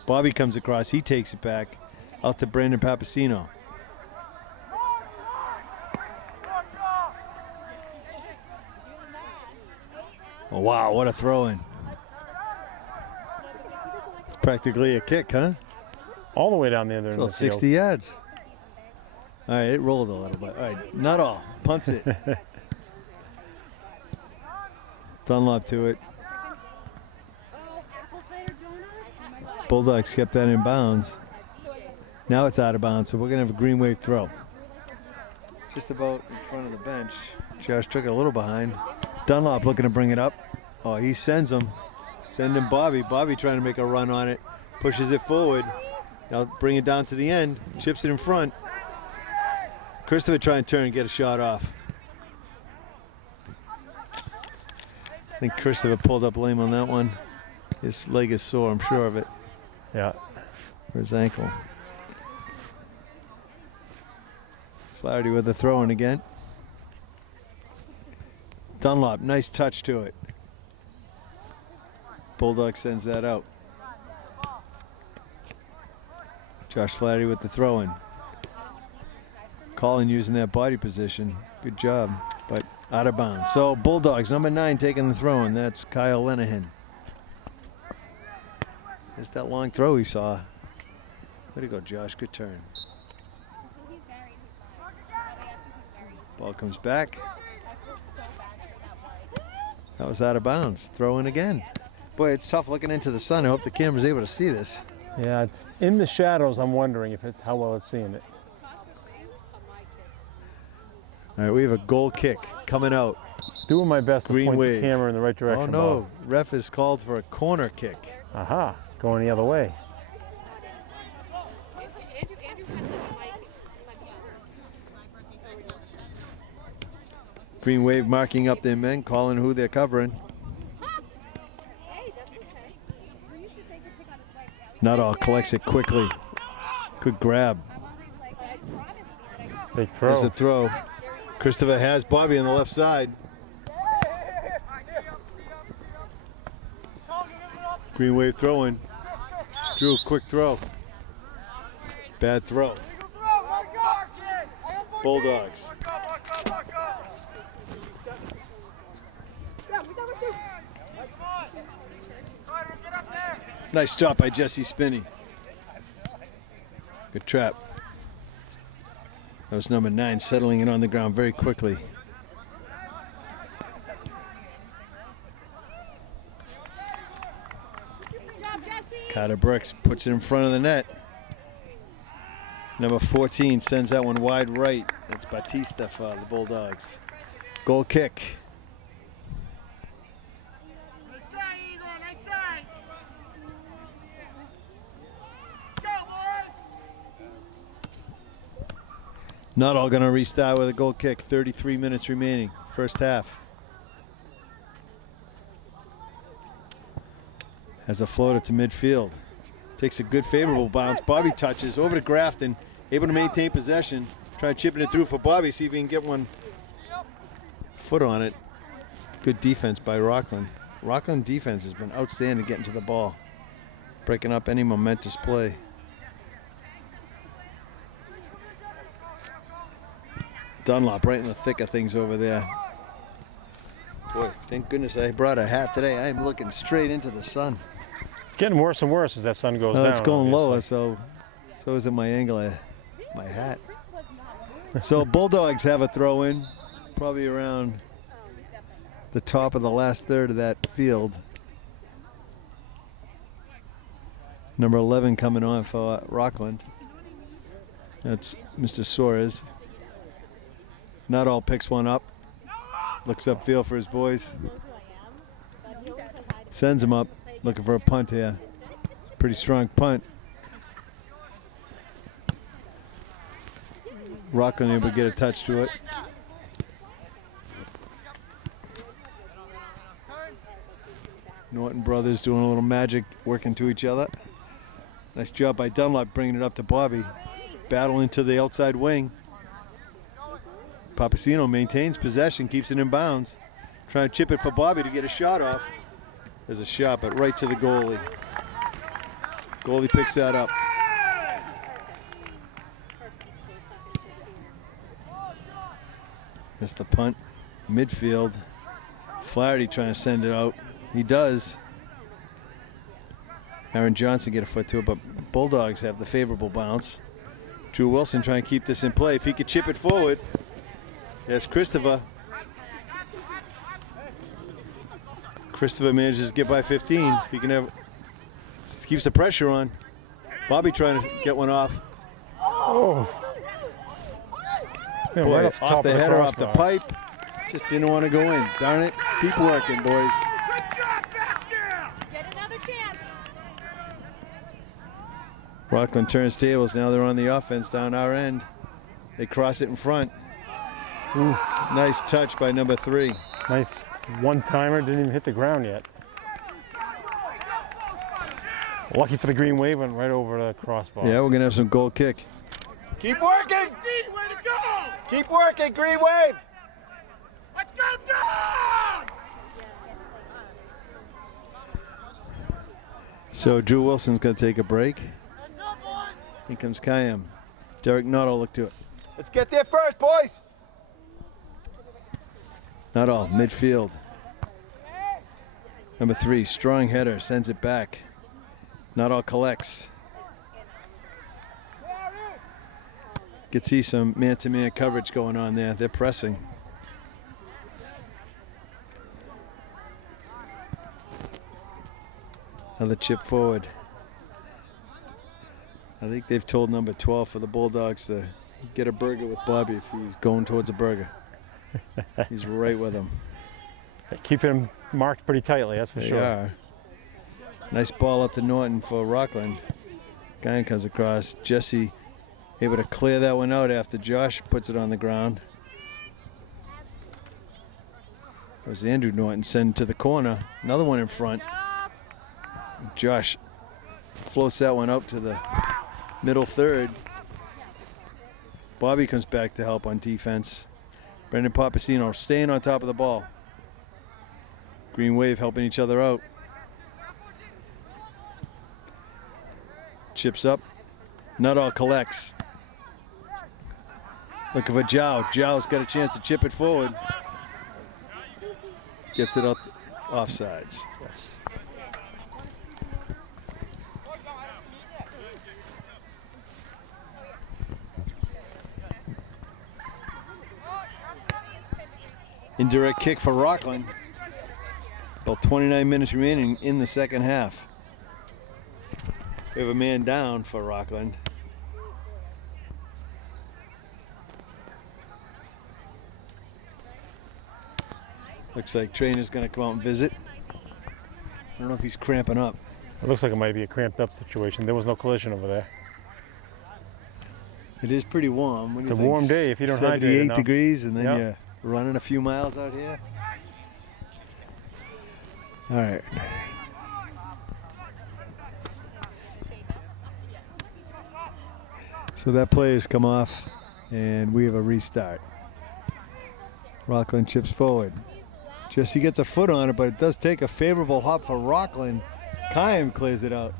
Bobby comes across. He takes it back. Out to Brandon Papasino. Oh, wow, what a throw-in. It's practically a kick, huh? All the way down there. It's about 60 yards. All right, it rolled a little bit. All right, not all. Punts it. Dunlop to it. Bulldogs kept that in bounds. Now it's out of bounds, so we're going to have a green wave throw. Just about in front of the bench. Josh took it a little behind. Dunlop looking to bring it up. Oh, he sends him. Sending Bobby. Bobby trying to make a run on it. Pushes it forward. Now bring it down to the end. Chips it in front. Christopher trying to turn and get a shot off. I think Christopher pulled up lame on that one. His leg is sore, I'm sure of it. Yeah. Or his ankle. Flaherty with the throw in again. Dunlop, nice touch to it. Bulldog sends that out. Josh Flaherty with the throw in. Colin using that body position. Good job, but out of bounds. So Bulldogs, number 9 taking the throw in. That's Kyle Lenahan. There's that long throw he saw. Way to go, Josh. Good turn. Ball comes back. That was out of bounds. Throw in again. Boy, it's tough looking into the sun. I hope the camera's able to see this. Yeah, it's in the shadows. I'm wondering if it's how well it's seeing it. All right, we have a goal kick coming out. Doing my best to Green point wave. the camera in the right direction. Oh, no. Bob. Ref is called for a corner kick. Aha. Going the other way. Green wave marking up their men, calling who they're covering. Nuttall collects it quickly. Good grab. Big throw. There's a throw. Christopher has Bobby on the left side. Green wave throwing. Drew, quick throw. Bad throw. Bulldogs. Nice job by Jesse Spinney. Good trap. That was number 9 settling it on the ground very quickly. Carter Brooks puts it in front of the net. Number 14 sends that one wide right. That's Batista for the Bulldogs. Goal kick. Not all going to restart with a goal kick. 33 minutes remaining, first half. Has a floater to midfield. Takes a good favorable bounce. Bobby touches over to Grafton. Able to maintain possession. Try chipping it through for Bobby. See if he can get one foot on it. Good defense by Rockland. Rockland defense has been outstanding getting to the ball. Breaking up any momentous play. Dunlop right in the thick of things over there. Boy, thank goodness I brought a hat today. I am looking straight into the sun. It's getting worse and worse as that sun goes No, down. it's going obviously. lower, so is it my angle of my hat. So Bulldogs have a throw in, probably around the top of the last third of that field. Number 11 coming on for Rockland. That's Mr. Suarez. Not all picks one up. Looks upfield for his boys. Sends him up. Looking for a punt here. Pretty strong punt. Rockland able to get a touch to it. Norton brothers doing a little magic, working to each other. Nice job by Dunlop bringing it up to Bobby. Battling to the outside wing. Papasino maintains possession, keeps it in bounds. Trying to chip it for Bobby to get a shot off. There's a shot, but right to the goalie. Goalie picks that up. That's the punt. Midfield. Flaherty trying to send it out. He does. Aaron Johnson get a foot to it, but Bulldogs have the favorable bounce. Drew Wilson trying to keep this in play. If he could chip it forward. There's Christopher. Christopher manages to get by 15. If he can have, keeps the pressure on. Bobby trying to get one off. Oh. Yeah, Boy, right off top the of header, off the crossbar. pipe. Just didn't want to go in. Darn it. Keep working, boys. Get another chance. Rockland turns tables. Now they're on the offense down our end. They cross it in front. Ooh, nice touch by number 3. Nice one-timer, didn't even hit the ground yet. Lucky for the Green Wave, went right over the crossbar. Yeah, we're going to have some goal kick. Keep working. Way to go. Keep working, Green Wave. Let's go, dogs! So Drew Wilson's going to take a break. Here comes Kayam. Derek Nuttall look to it. Let's get there first, boys. Not all, midfield. Number 3, strong header, sends it back. Not all collects. Can see some man-to-man coverage going on there. They're pressing. Another chip forward. I think they've told number 12 for the Bulldogs to get a burger with Bobby if he's going towards a burger. He's right with him. Keeping him marked pretty tightly, that's for They sure. are. Nice ball up to Norton for Rockland. Guy comes across. Jesse able to clear that one out after Josh puts it on the ground. That was Andrew Norton sent to the corner. Another one in front. Josh floats that one out to the middle third. Bobby comes back to help on defense. Brendan Papasino staying on top of the ball. Green Wave helping each other out. Chips up. Nuttall collects. Looking for Jow. Jow's got a chance to chip it forward. Gets it up offsides. Yes. Indirect kick for Rockland. About 29 minutes remaining in the second half. We have a man down for Rockland. Looks like trainer's going to come out and visit. I don't know if he's cramping up. It looks like it might be a cramped up situation. There was no collision over there. It is pretty warm. What do It's you a think? warm day if you don't hydrate 78 enough. degrees, and then Yep. you're running a few miles out here. All right. So that play has come off, and we have a restart. Rockland chips forward. Jesse gets a foot on it, but it does take a favorable hop for Rockland. Kayam clears it out.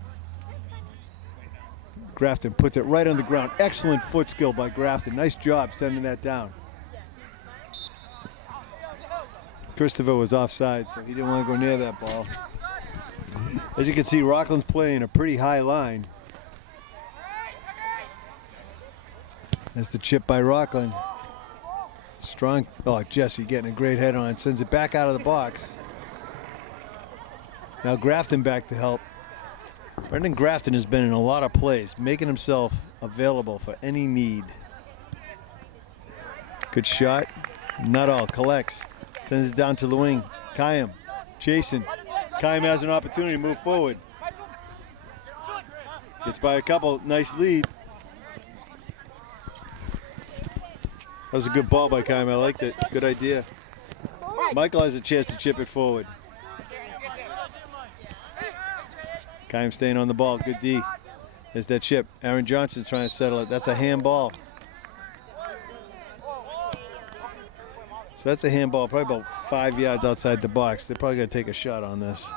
Grafton puts it right on the ground. Excellent foot skill by Grafton. Nice job sending that down. Christopher was offside, so he didn't want to go near that ball. As you can see, Rockland's playing a pretty high line. That's the chip by Rockland. Strong. Oh, Jesse getting a great head on. Sends it back out of the box. Now Grafton back to help. Brendan Grafton has been in a lot of plays, making himself available for any need. Good shot. Not all. Collects. Sends it down to the wing. Kayam chasing. Kayam has an opportunity to move forward. Gets by a couple. Nice lead. That was a good ball by Kayam. I liked it. Good idea. Michael has a chance to chip it forward. Kayam staying on the ball. Good D. There's that chip. Aaron Johnson trying to settle it. That's a handball. So that's a handball, probably about 5 yards outside the box. They're probably going to take a shot on this.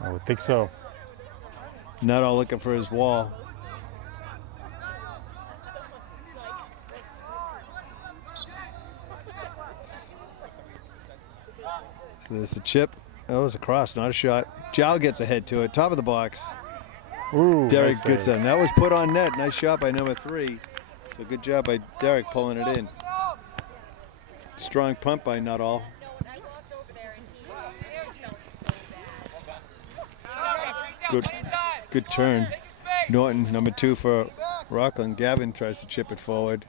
I would think so. Not all looking for his wall. So there's the chip. That was a cross, not a shot. Jow gets ahead to it. Top of the box. Ooh, Derek nice Goodson. save. That was put on net. Nice shot by number 3. So good job by Derek pulling it in. Strong pump by Nuttall. Good turn. Norton, number 2 for Rockland. Gavin tries to chip it forward.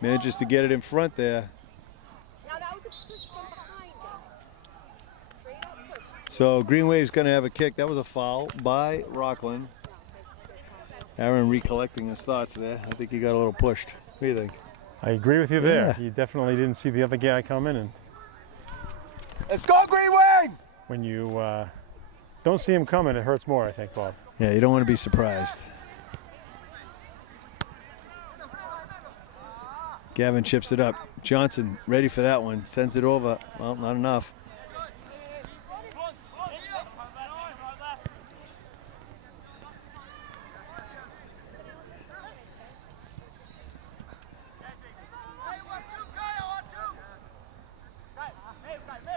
Manages to get it in front there. So Green Wave's going to have a kick. That was a foul by Rockland. Aaron recollecting his thoughts there. I think he got a little pushed. What do you think? I agree with you there. Yeah. You definitely didn't see the other guy coming, and Let's go, Green Wave! when you don't see him coming, it hurts more, I think, Bob. Yeah, you don't want to be surprised. Gavin chips it up. Johnson ready for that one. Sends it over. Well, not enough.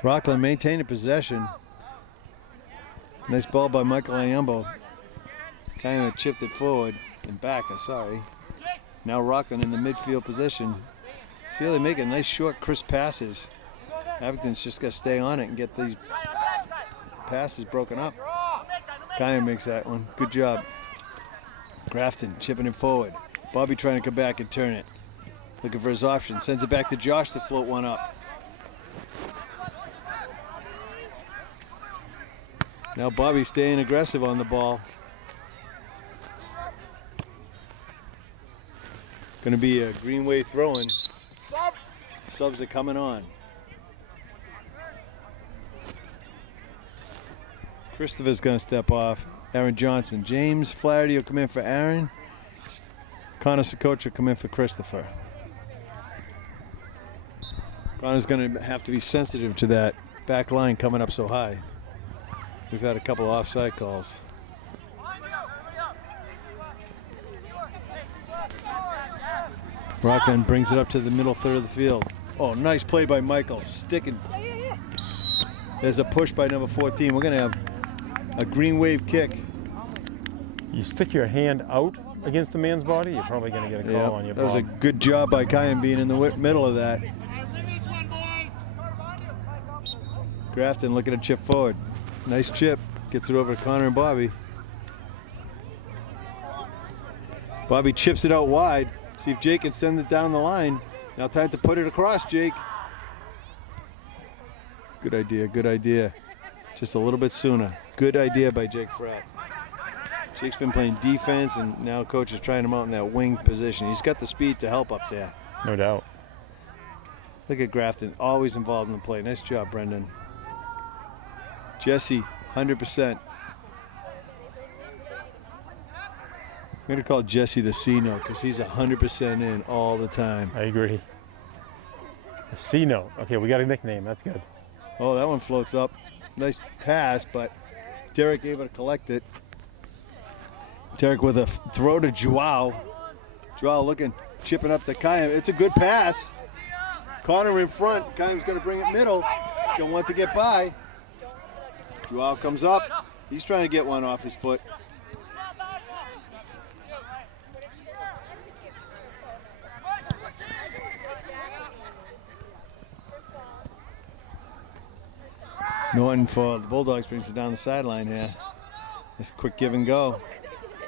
Rockland maintaining possession. Nice ball by Michael Ayambo. Kind of chipped it forward and back, sorry. Now Rockland in the midfield position. See how they make nice short, crisp passes. Abington's just got to stay on it and get these passes broken up. Kyan makes that one. Good job. Grafton chipping it forward. Bobby trying to come back and turn it. Looking for his option. Sends it back to Josh to float one up. Now Bobby staying aggressive on the ball. Going to be a Green Wave throw-in. Subs are coming on. Christopher's going to step off. Aaron Johnson. James Flaherty will come in for Aaron. Connor Sokocha will come in for Christopher. Connor's going to have to be sensitive to that back line coming up so high. We've had a couple of offside calls. Rockland brings it up to the middle third of the field. Oh, nice play by Michael. Sticking. There's a push by number 14. We're going to have a Green Wave kick. You stick your hand out against the man's body, you're probably going to get a call on your That was a ball. good job by Kyan being in the middle of that. Grafton looking to chip forward. Nice chip. Gets it over to Connor and Bobby. Bobby chips it out wide. See if Jake can send it down the line. Now time to put it across, Jake. Good idea, good idea. Just a little bit sooner. Good idea by Jake Fratt. Jake's been playing defense, and now coach is trying him out in that wing position. He's got the speed to help up there. No doubt. Look at Grafton, always involved in the play. Nice job, Brendan. Jesse, 100%. I'm going to call Jesse the C-note because he's 100% in all the time. I agree. The C note. Okay, we got a nickname. That's good. Oh, that one floats up. Nice pass, but Derek able to collect it. Derek with a throw to Joao. Joao looking, chipping up to Kayam. It's a good pass. Connor in front. Kayam's going to bring it middle. Don't want to get by. Joao comes up. He's trying to get one off his foot. Norton for the Bulldogs brings it down the sideline here. This quick give and go.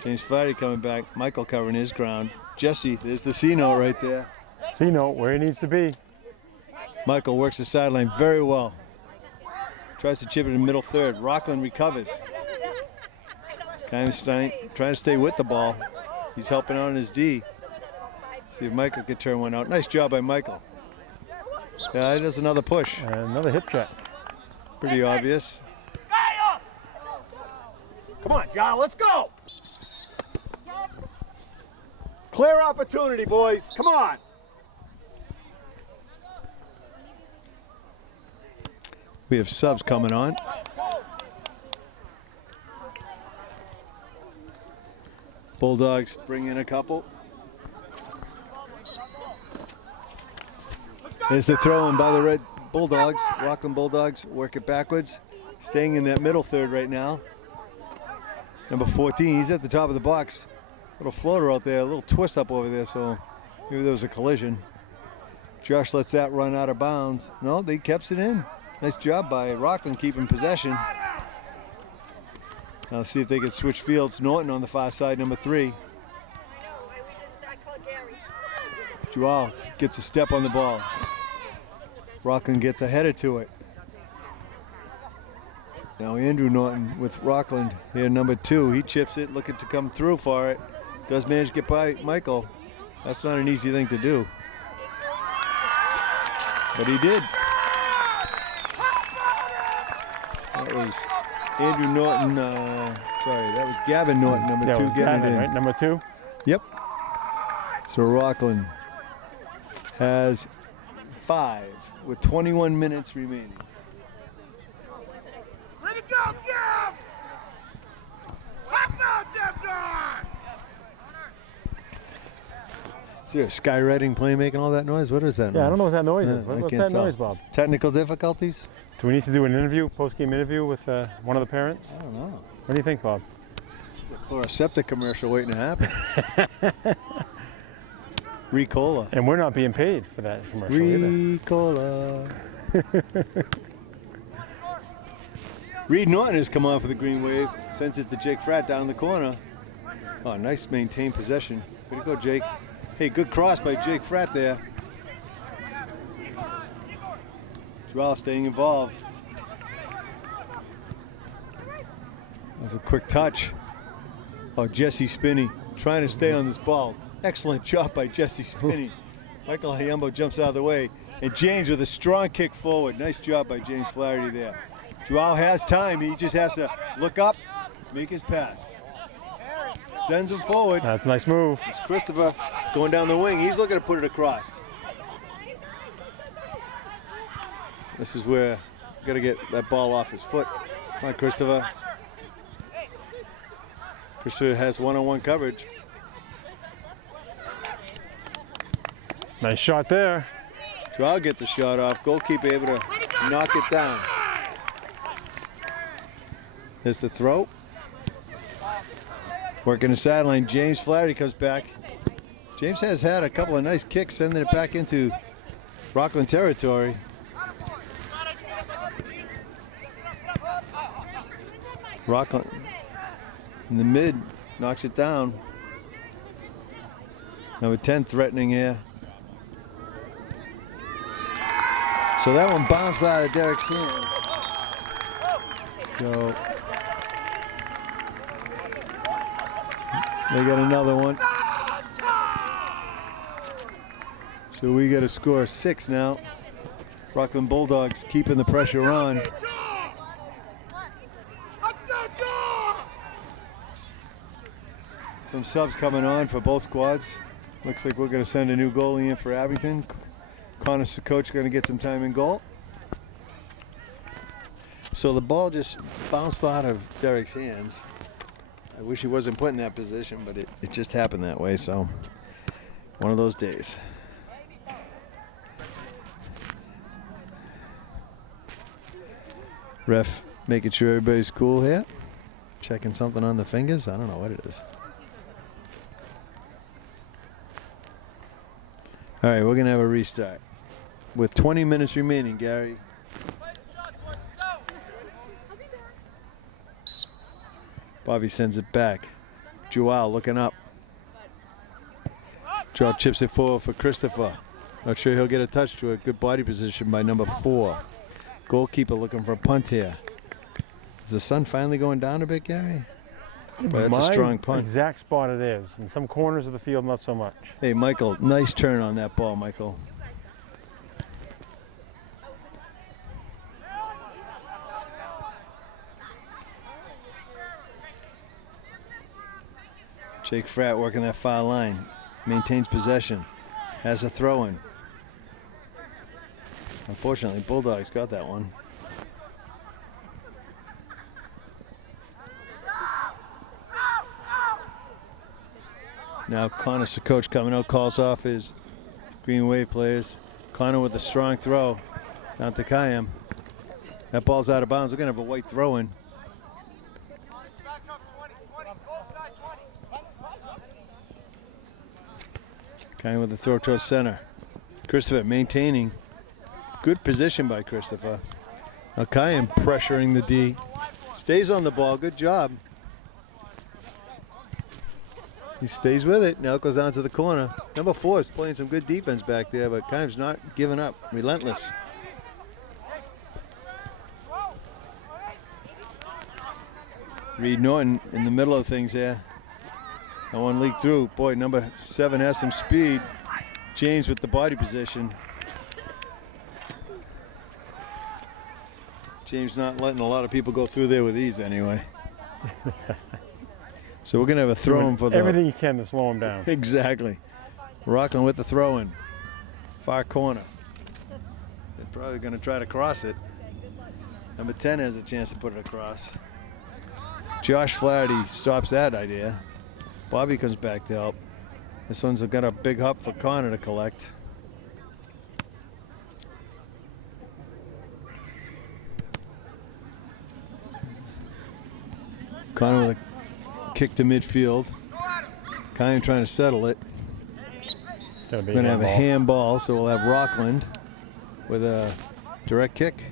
James Flaherty coming back. Michael covering his ground. Jesse, there's the C-note right there. C-note, where he needs to be. Michael works the sideline very well. Tries to chip it in the middle third. Rockland recovers. Stein trying to stay with the ball. He's helping out on his D. See if Michael can turn one out. Nice job by Michael. Yeah, he does another push. Another hip check. Pretty obvious. Come on, John, let's go. Clear opportunity, boys. Come on. We have subs coming on. Bulldogs bring in a couple. There's the throw in by the Red Bulldogs. Rockland Bulldogs work it backwards. Staying in that middle third right now. Number 14, he's at the top of the box. Little floater out there, a little twist up over there, so maybe there was a collision. Josh lets that run out of bounds. No, they kept it in. Nice job by Rockland keeping possession. Now let's see if they can switch fields. Norton on the far side, number 3. Joao gets a step on the ball. Rockland gets aheaded to it. Now Andrew Norton with Rockland here, number 2. He chips it, looking to come through for it. Does manage to get by Michael. That's not an easy thing to do. But he did. That was Andrew Norton, sorry, that was Gavin Norton, number 2, getting Gavin, it in. right? Number 2? Yep. So Rockland has 5 with 21 minutes remaining. Way to go, Jeff! Let's go, Jeff Dog! Is there a skywriting plane making all that noise? What is that noise? Yeah, I don't know what that noise is. I What's can't that tell. noise, Bob? Technical difficulties? Do we need to do an interview, post-game interview with one of the parents? I don't know. What do you think, Bob? It's a Chloraseptic commercial waiting to happen. Ricola. And we're not being paid for that commercial either. Ricola. Reed Norton has come on for the Green Wave. Sends it to Jake Fratt down the corner. Oh, nice maintained possession. Way to go, Jake. Hey, good cross by Jake Fratt there. Joao staying involved. That's a quick touch. Oh, Jesse Spinney trying to stay on this ball. Excellent job by Jesse Spinney. Michael Hayumbo jumps out of the way. And James with a strong kick forward. Nice job by James Flaherty there. Joao has time. He just has to look up, make his pass. Sends him forward. That's a nice move. It's Christopher going down the wing. He's looking to put it across. This is where you got to get that ball off his foot. Come on, Christopher. Christopher has one-on-one coverage. Nice shot there. Joao gets a shot off. Goalkeeper able to knock it down. There's the throw. Working the sideline. James Flaherty comes back. James has had a couple of nice kicks, sending it back into Rockland territory. Rockland in the mid knocks it down. Number 10 threatening here. So that one bounced out of Derek's hands. So they got another one. So we got a score of 6 now. Rockland Bulldogs keeping the pressure on. Some subs coming on for both squads. Looks like we're going to send a new goalie in for Abington. Connor Sakoch going to get some time in goal. So the ball just bounced out of Derek's hands. I wish he wasn't put in that position, but it just happened that way. So one of those days. Ref making sure everybody's cool here. Checking something on the fingers. I don't know what it is. All right, we're going to have a restart. With 20 minutes remaining, Gary. Bobby sends it back. Joao looking up. Joao chips it forward for Christopher. Not sure he'll get a touch to a good body position by number 4. Goalkeeper looking for a punt here. Is the sun finally going down a bit, Gary? But that's a strong punt. Exact spot it is. In some corners of the field, not so much. Hey, Michael, nice turn on that ball, Michael. Jake Fratt working that far line. Maintains possession. Has a throw-in. Unfortunately, Bulldogs got that one. Now Connor Sakoch coming out, calls off his Green Wave players. Connor with a strong throw down to Kayam. That ball's out of bounds. We're going to have a white throw-in. Kayam with the throw towards center. Christopher maintaining. Good position by Christopher. Now Kayam pressuring the D. Stays on the ball. Good job. He stays with it. Now it goes down to the corner. Number 4 is playing some good defense back there, but Kayam's not giving up. Relentless. Reed Norton in the middle of things here. That one leaked through. Boy, number 7 has some speed. James with the body position. James not letting a lot of people go through there with ease anyway. So we're going to have a throw-in for the... Everything you can to slow him down. Exactly. Rockland with the throw-in. Far corner. They're probably going to try to cross it. Number 10 has a chance to put it across. Josh Flaherty stops that idea. Bobby comes back to help. This one's got a big hop for Connor to collect. Connor with a kick to midfield. Kyan trying to settle it. We're going to have a handball, so we'll have Rockland with a direct kick.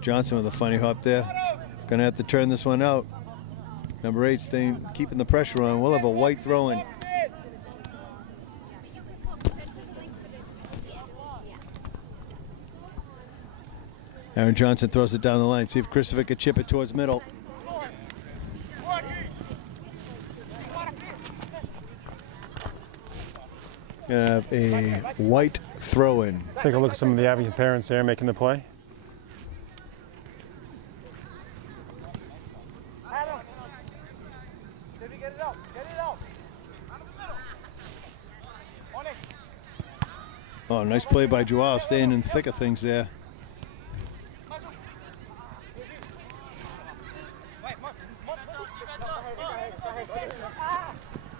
Johnson with a funny hop there. Going to have to turn this one out. Number 8 keeping the pressure on. We'll have a white throw-in. Aaron Johnson throws it down the line. See if Christopher could chip it towards middle. Gonna have a white throw-in. Take a look at some of the Abington parents there making the play. Oh, nice play by Joao, staying in the thick of things there.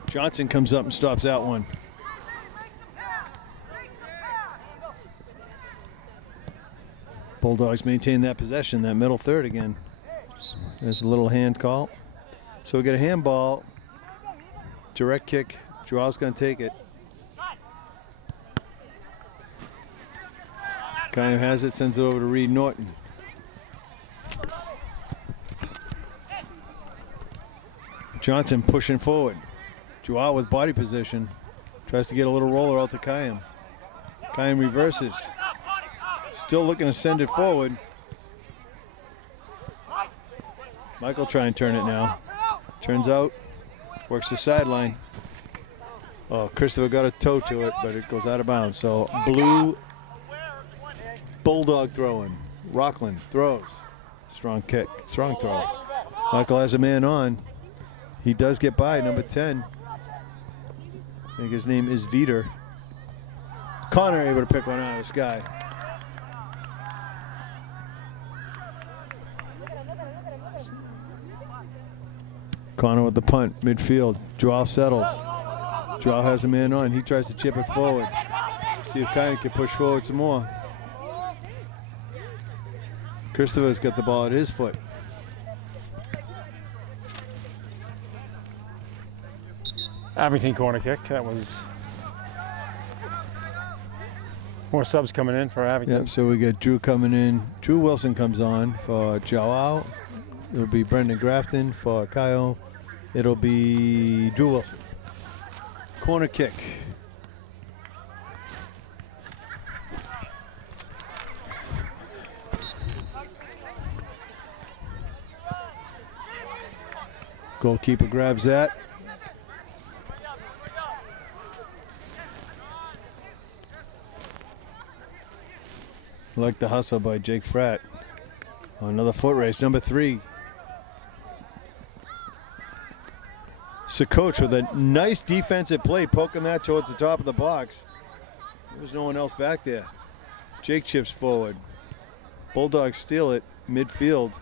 Johnson comes up and stops that one. Bulldogs maintain that possession, that middle third again. There's a little hand call. So we get a handball, direct kick. Joao's going to take it. Kyan has it, sends it over to Reed Norton. Johnson pushing forward. Joao with body position. Tries to get a little roller out to Kayam. Kayam reverses. Still looking to send it forward. Michael try and turn it now. Turns out, works the sideline. Oh, Christopher got a toe to it, but it goes out of bounds. So blue bulldog throwing. Rockland throws. Strong kick, strong throw. Michael has a man on. He does get by, number 10. I think his name is Veter. Connor able to pick one out of the sky. Connor with the punt, midfield. Joao settles. Joao has a man on. He tries to chip it forward. See if Kanye can push forward some more. Christopher's got the ball at his foot. Abington corner kick. That was more subs coming in for Abington. Yep, so we got Drew coming in. Drew Wilson comes on for Joao. It'll be Brendan Grafton for Kyle. It'll be Drew Wilson. Corner kick. Goalkeeper grabs that. I like the hustle by Jake Fratt. Oh, another foot race, number 3. Sakoch with a nice defensive play, poking that towards the top of the box. There was no one else back there. Jake chips forward. Bulldogs steal it, midfield.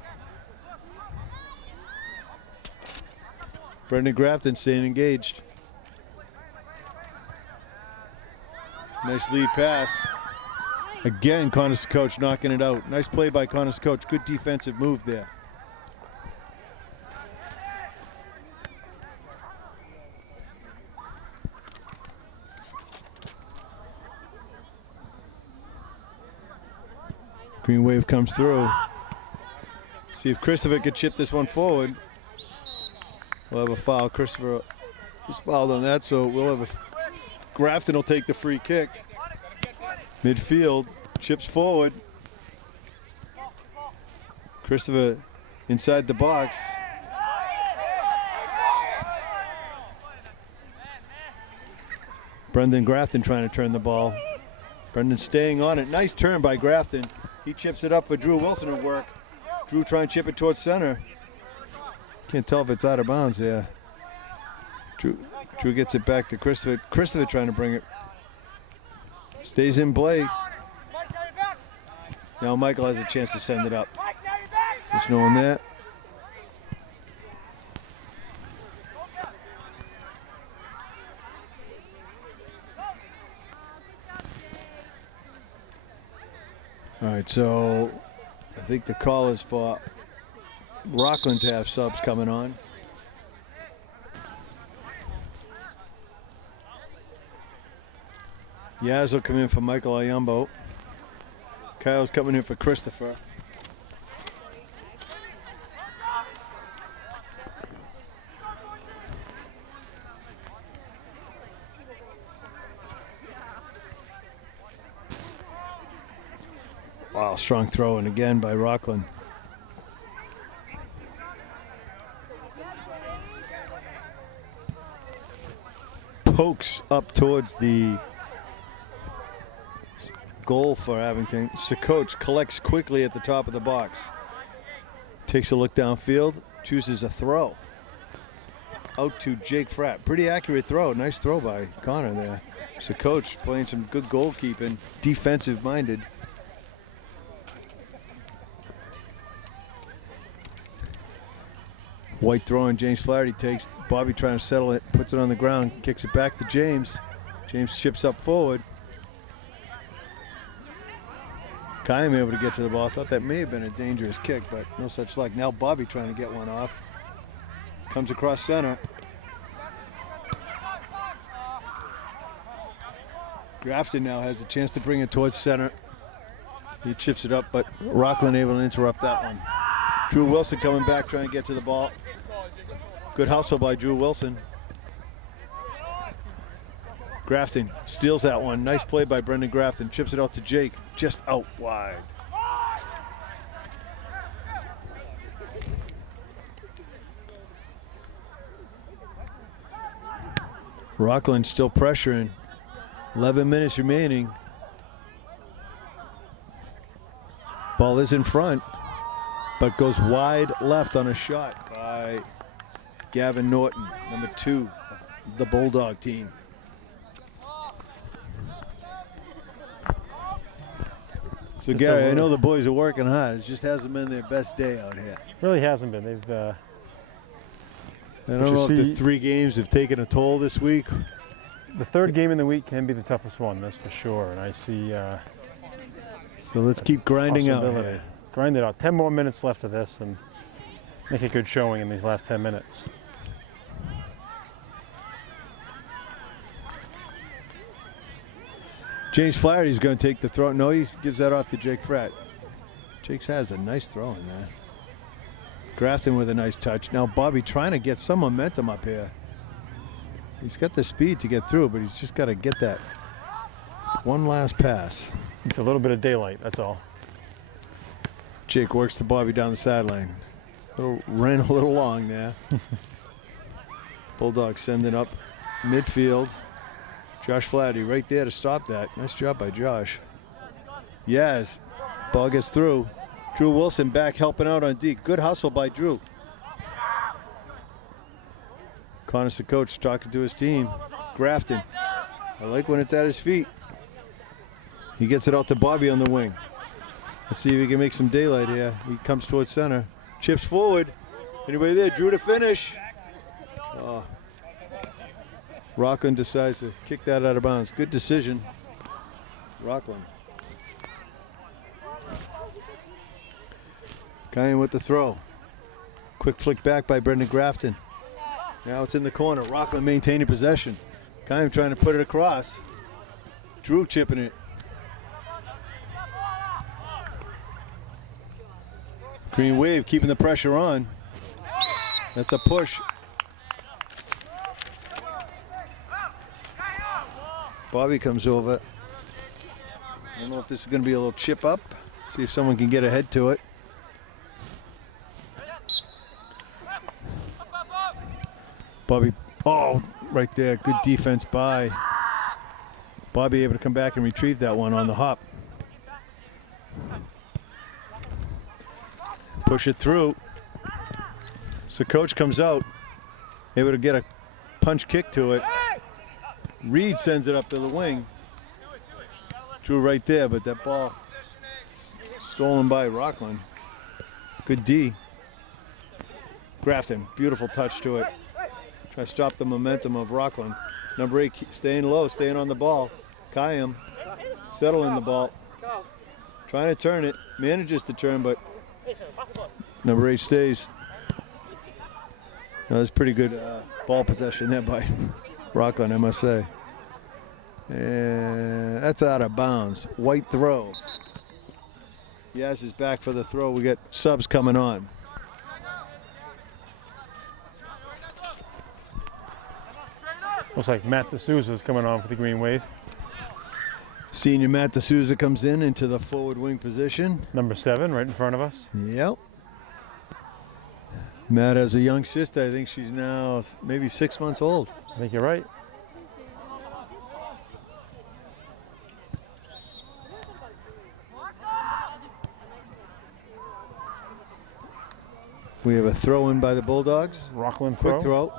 Brendan Grafton staying engaged. Nice lead pass. Again, Connor Sakoch knocking it out. Nice play by Connor Sakoch. Good defensive move there. Green wave comes through. See if Christopher could chip this one forward. We'll have a foul. Christopher was fouled on that, so we'll have a... Grafton will take the free kick. Midfield, chips forward. Christopher inside the box. Brendan Grafton trying to turn the ball. Brendan staying on it. Nice turn by Grafton. He chips it up for Drew Wilson at work. Drew trying to chip it towards center. Can't tell if it's out of bounds there. Drew gets it back to Christopher. Christopher trying to bring it. Stays in play. Now Michael has a chance to send it up. Just knowing that. All right, so I think the call is for Rockland to have subs coming on. Yaz will come in for Michael Ayumbo. Kyle's coming in for Christopher. Wow, strong throw in again by Rockland. Pokes up towards the goal for Abington. Sakoch collects quickly at the top of the box. Takes a look downfield, chooses a throw. Out to Jake Fratt. Pretty accurate throw. Nice throw by Connor there. Sakoch playing some good goalkeeping, defensive minded. White throwing, James Flaherty takes. Bobby trying to settle it, puts it on the ground, kicks it back to James. James chips up forward. Kayam able to get to the ball. Thought that may have been a dangerous kick, but no such luck. Now Bobby trying to get one off. Comes across center. Grafton now has a chance to bring it towards center. He chips it up, but Rockland able to interrupt that one. Drew Wilson coming back, trying to get to the ball. Good hustle by Drew Wilson. Grafton steals that one. Nice play by Brendan Grafton. Chips it out to Jake. Just out wide. Rockland still pressuring. 11 minutes remaining. Ball is in front, but goes wide left on a shot by Gavin Norton, number 2, the Bulldog team. So Gary, I know the boys are working hard. It just hasn't been their best day out here. Really hasn't been. They've. I don't know if the 3 games have taken a toll this week. The third game in the week can be the toughest one, that's for sure. And I see. So let's keep grinding out here. Grind it out. 10 more minutes left of this, and make a good showing in these last 10 minutes. James Flaherty's going to take the throw. No, he gives that off to Jake Frett. Jake has a nice throw in there. Grafton with a nice touch. Now Bobby trying to get some momentum up here. He's got the speed to get through, but he's just got to get that one last pass. It's a little bit of daylight, that's all. Jake works to Bobby down the sideline. Ran a little long there. Bulldogs send it up midfield. Josh Flaherty right there to stop that. Nice job by Josh. Yes, ball gets through. Drew Wilson back helping out on D. Good hustle by Drew. Connor's the coach talking to his team. Grafton. I like when it's at his feet. He gets it out to Bobby on the wing. Let's see if he can make some daylight here. He comes towards center. Chips forward. Anybody there? Drew to finish. Oh. Rockland decides to kick that out of bounds. Good decision. Rockland. Guy with the throw. Quick flick back by Brendan Grafton. Now it's in the corner. Rockland maintaining possession. Kaim trying to put it across. Drew chipping it. Green Wave keeping the pressure on. That's a push. Bobby comes over. I don't know if this is going to be a little chip up. See if someone can get ahead to it. Bobby, oh, right there. Good defense by Bobby, able to come back and retrieve that one on the hop. Push it through. So coach comes out, able to get a punch kick to it. Reed sends it up to the wing. Drew right there, but that ball stolen by Rockland. Good D. Grafton, beautiful touch to it. Try to stop the momentum of Rockland. Number 8 staying low, staying on the ball. Kayam settling the ball. Trying to turn it, manages to turn, but number 8 stays. Now, that's pretty good ball possession there by Rockland, I must say. And that's out of bounds. White throw. Yaz is back for the throw. We got subs coming on. Looks like Matt D'Souza is coming on for the Green Wave. Senior Matt D'Souza comes in into the forward wing position. Number 7, right in front of us. Yep. Matt has a young sister. I think she's now maybe 6 months old. I think you're right. We have a throw in by the Bulldogs. Rockland Quick throw.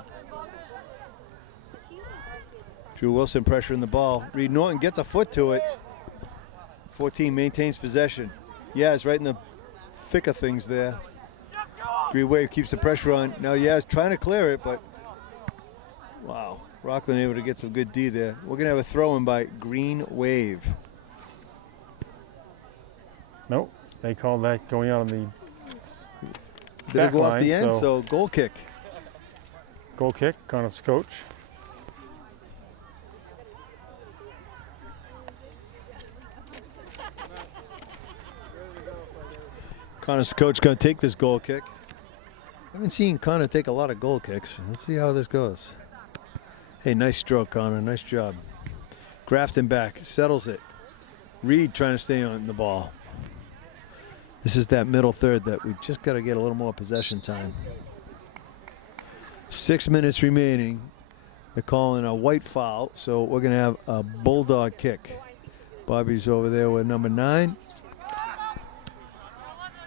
Drew Wilson pressuring the ball. Reed Norton gets a foot to it. 14 maintains possession. Yaz right in the thick of things there. Green Wave keeps the pressure on. Now Yaz trying to clear it, but wow. Rockland able to get some good D there. We're going to have a throw in by Green Wave. Nope. They call that going out on the Did it go off line, the end? So goal kick. Goal kick, Connor's coach. Connor's coach going to take this goal kick. Haven't seen Connor take a lot of goal kicks. Let's see how this goes. Hey, nice stroke, Connor. Nice job. Grafton back, settles it. Reed trying to stay on the ball. This is that middle third that we just got to get a little more possession time. 6 minutes remaining. They're calling a white foul, so we're going to have a bulldog kick. Bobby's over there with number 9.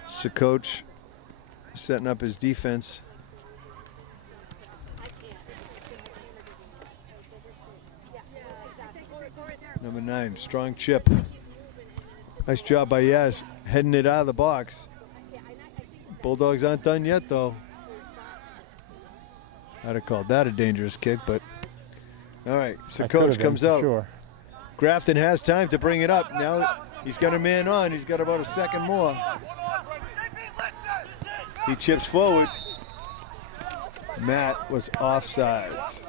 So coach setting up his defense. Number 9, strong chip. Nice job by Yaz, heading it out of the box. Bulldogs aren't done yet, though. I'd have called that a dangerous kick, but all right. So coach comes out. Sure. Grafton has time to bring it up. Now he's got a man on. He's got about a second more. He chips forward. Matt was offsides.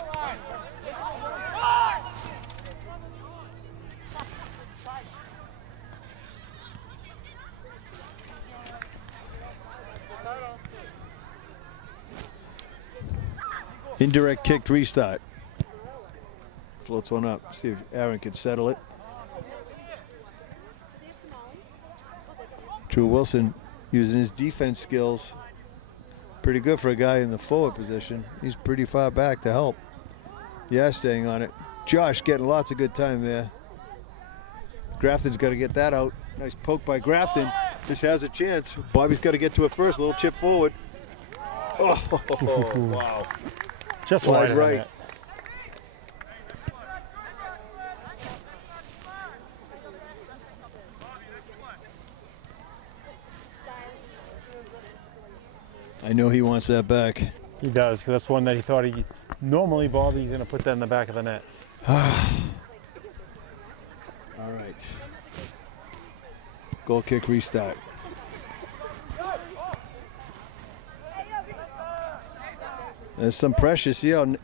Indirect kicked restart. Floats one up. See if Aaron can settle it. Drew Wilson using his defense skills. Pretty good for a guy in the forward position. He's pretty far back to help. Yeah, staying on it. Josh getting lots of good time there. Grafton's got to get that out. Nice poke by Grafton. This has a chance. Bobby's got to get to it first. A little chip forward. Oh, wow. Just wide wide right. I know he wants that back. He does, because that's one that he thought he normally Bobby's going to put that in the back of the net. All right. Goal kick restart. There's some pressure. See how he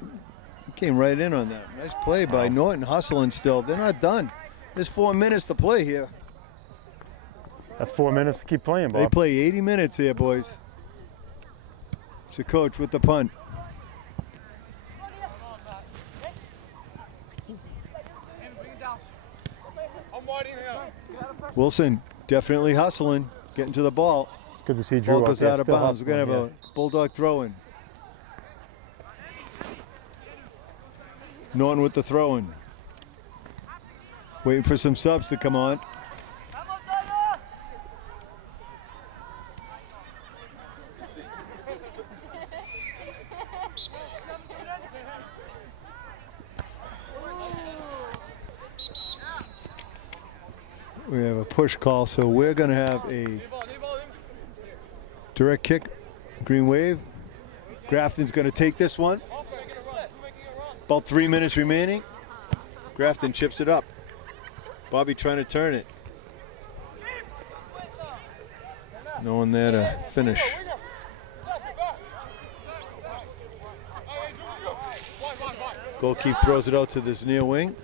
came right in on that. Nice play by Norton, hustling still. They're not done. There's 4 minutes to play here. That's 4 minutes to keep playing, Bob. They play 80 minutes here, boys. So coach with the punt. Wilson definitely hustling, getting to the ball. It's good to see Drew Ball goes there out of still bounds. We're going to have hustling, a bulldog throw-in. Norton with the throw-in. Waiting for some subs to come on. We have a push call, so we're going to have a direct kick, green wave. Grafton's going to take this one. About 3 minutes remaining. Grafton chips it up. Bobby trying to turn it. No one there to finish. Goalkeeper throws it out to this near wing.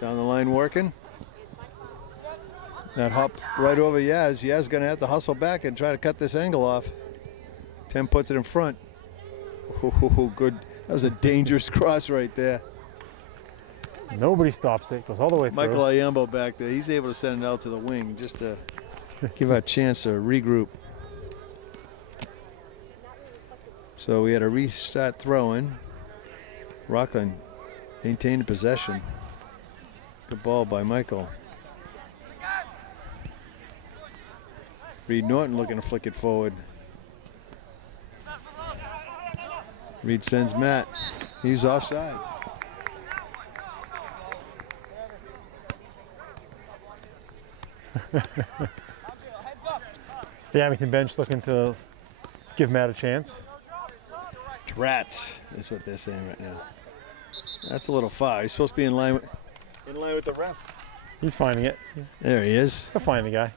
Down the line working. That hop right over Yaz. Yaz going to have to hustle back and try to cut this angle off. 10 puts it in front. Oh, good. That was a dangerous cross right there. Nobody stops it. Goes all the way through. Michael Ayambo back there. He's able to send it out to the wing just to give our a chance to regroup. So we had a restart throwing. Rockland maintained possession. Good ball by Michael. Reed Norton looking to flick it forward. Reed sends Matt. He's offside. The Abington bench looking to give Matt a chance. Rats is what they're saying right now. That's a little far. He's supposed to be in line with the ref. He's finding it. There he is. They'll find the guy.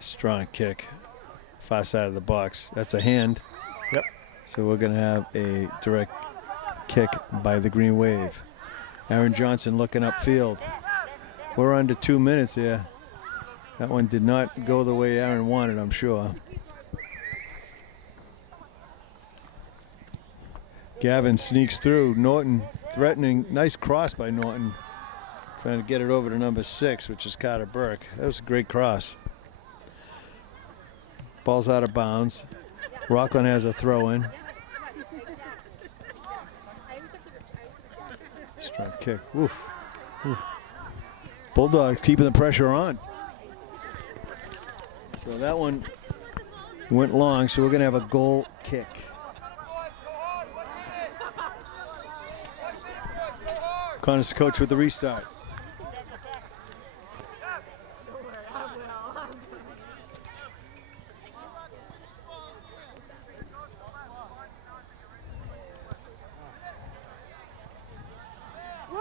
Strong kick. Far side of the box. That's a hand. Yep. So we're going to have a direct kick by the Green Wave. Aaron Johnson looking upfield. We're under 2 minutes here. That one did not go the way Aaron wanted, I'm sure. Gavin sneaks through. Norton threatening. Nice cross by Norton. Trying to get it over to number 6, which is Carter Burke. That was a great cross. Ball's out of bounds. Rockland has a throw-in. Strong kick. Oof. Oof. Bulldogs keeping the pressure on. So that one went long, so we're going to have a goal kick. Connor's the coach with the restart.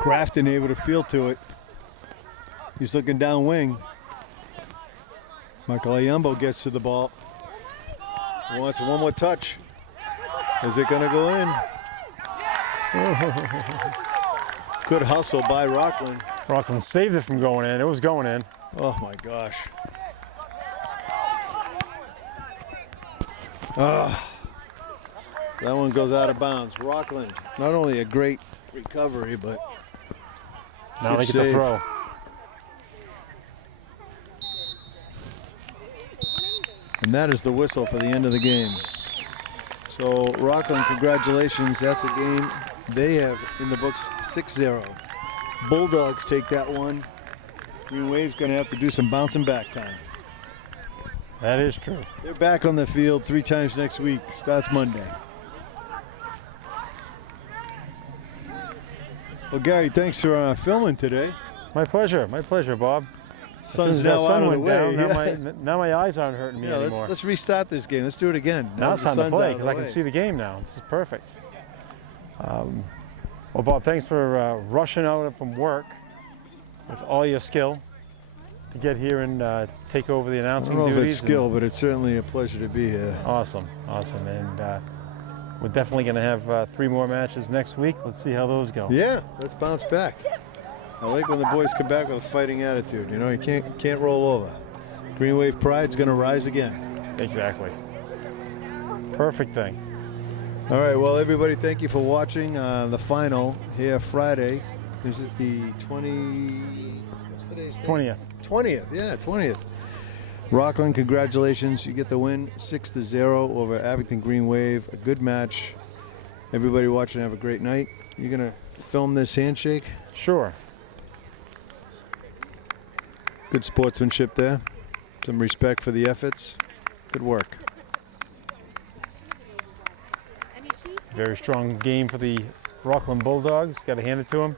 Grafton able to field to it. He's looking down wing. Michael Ayumbo gets to the ball. He wants one more touch. Is it going to go in? Good hustle by Rockland. Rockland saved it from going in. It was going in. Oh my gosh. That one goes out of bounds. Rockland, not only a great recovery, but now they get the throw. And that is the whistle for the end of the game. So Rockland, congratulations. That's a game they have in the books 6-0. Bulldogs take that one. Green Wave's going to have to do some bouncing back time. That is true. They're back on the field 3 times next week. Starts Monday. Well, Gary, thanks for filming today. My pleasure, Bob. Sun's now out of the way. Now my eyes aren't hurting me anymore. Let's restart this game. Let's do it again. Now it's time to play because I can see the game now. This is perfect. Well, Bob, thanks for rushing out from work with all your skill to get here and take over the announcing duties. I don't know if it's skill, but it's certainly a pleasure to be here. Awesome. And we're definitely going to have 3 more matches next week. Let's see how those go. Yeah, let's bounce back. I like when the boys come back with a fighting attitude. You know, you can't roll over. Green Wave pride's going to rise again. Exactly. Perfect thing. All right, well, everybody, thank you for watching the final here Friday. Is it the 20? What's today's date? 20th. 20th, yeah, 20th. Rockland, congratulations. You get the win 6-0 over Abington Green Wave. A good match. Everybody watching, have a great night. You're going to film this handshake? Sure. Good sportsmanship there. Some respect for the efforts. Good work. Very strong game for the Rockland Bulldogs. Got to hand it to them.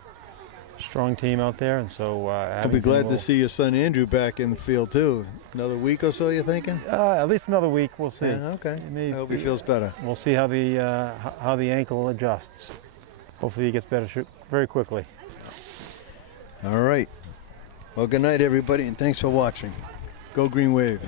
Strong team out there, and so I'll be glad to see your son Andrew back in the field too. Another week or so, you thinking? At least another week. We'll see. Yeah, okay. I hope he feels better. We'll see how the ankle adjusts. Hopefully, he gets better very quickly. All right. Well, good night, everybody, and thanks for watching. Go Green Wave.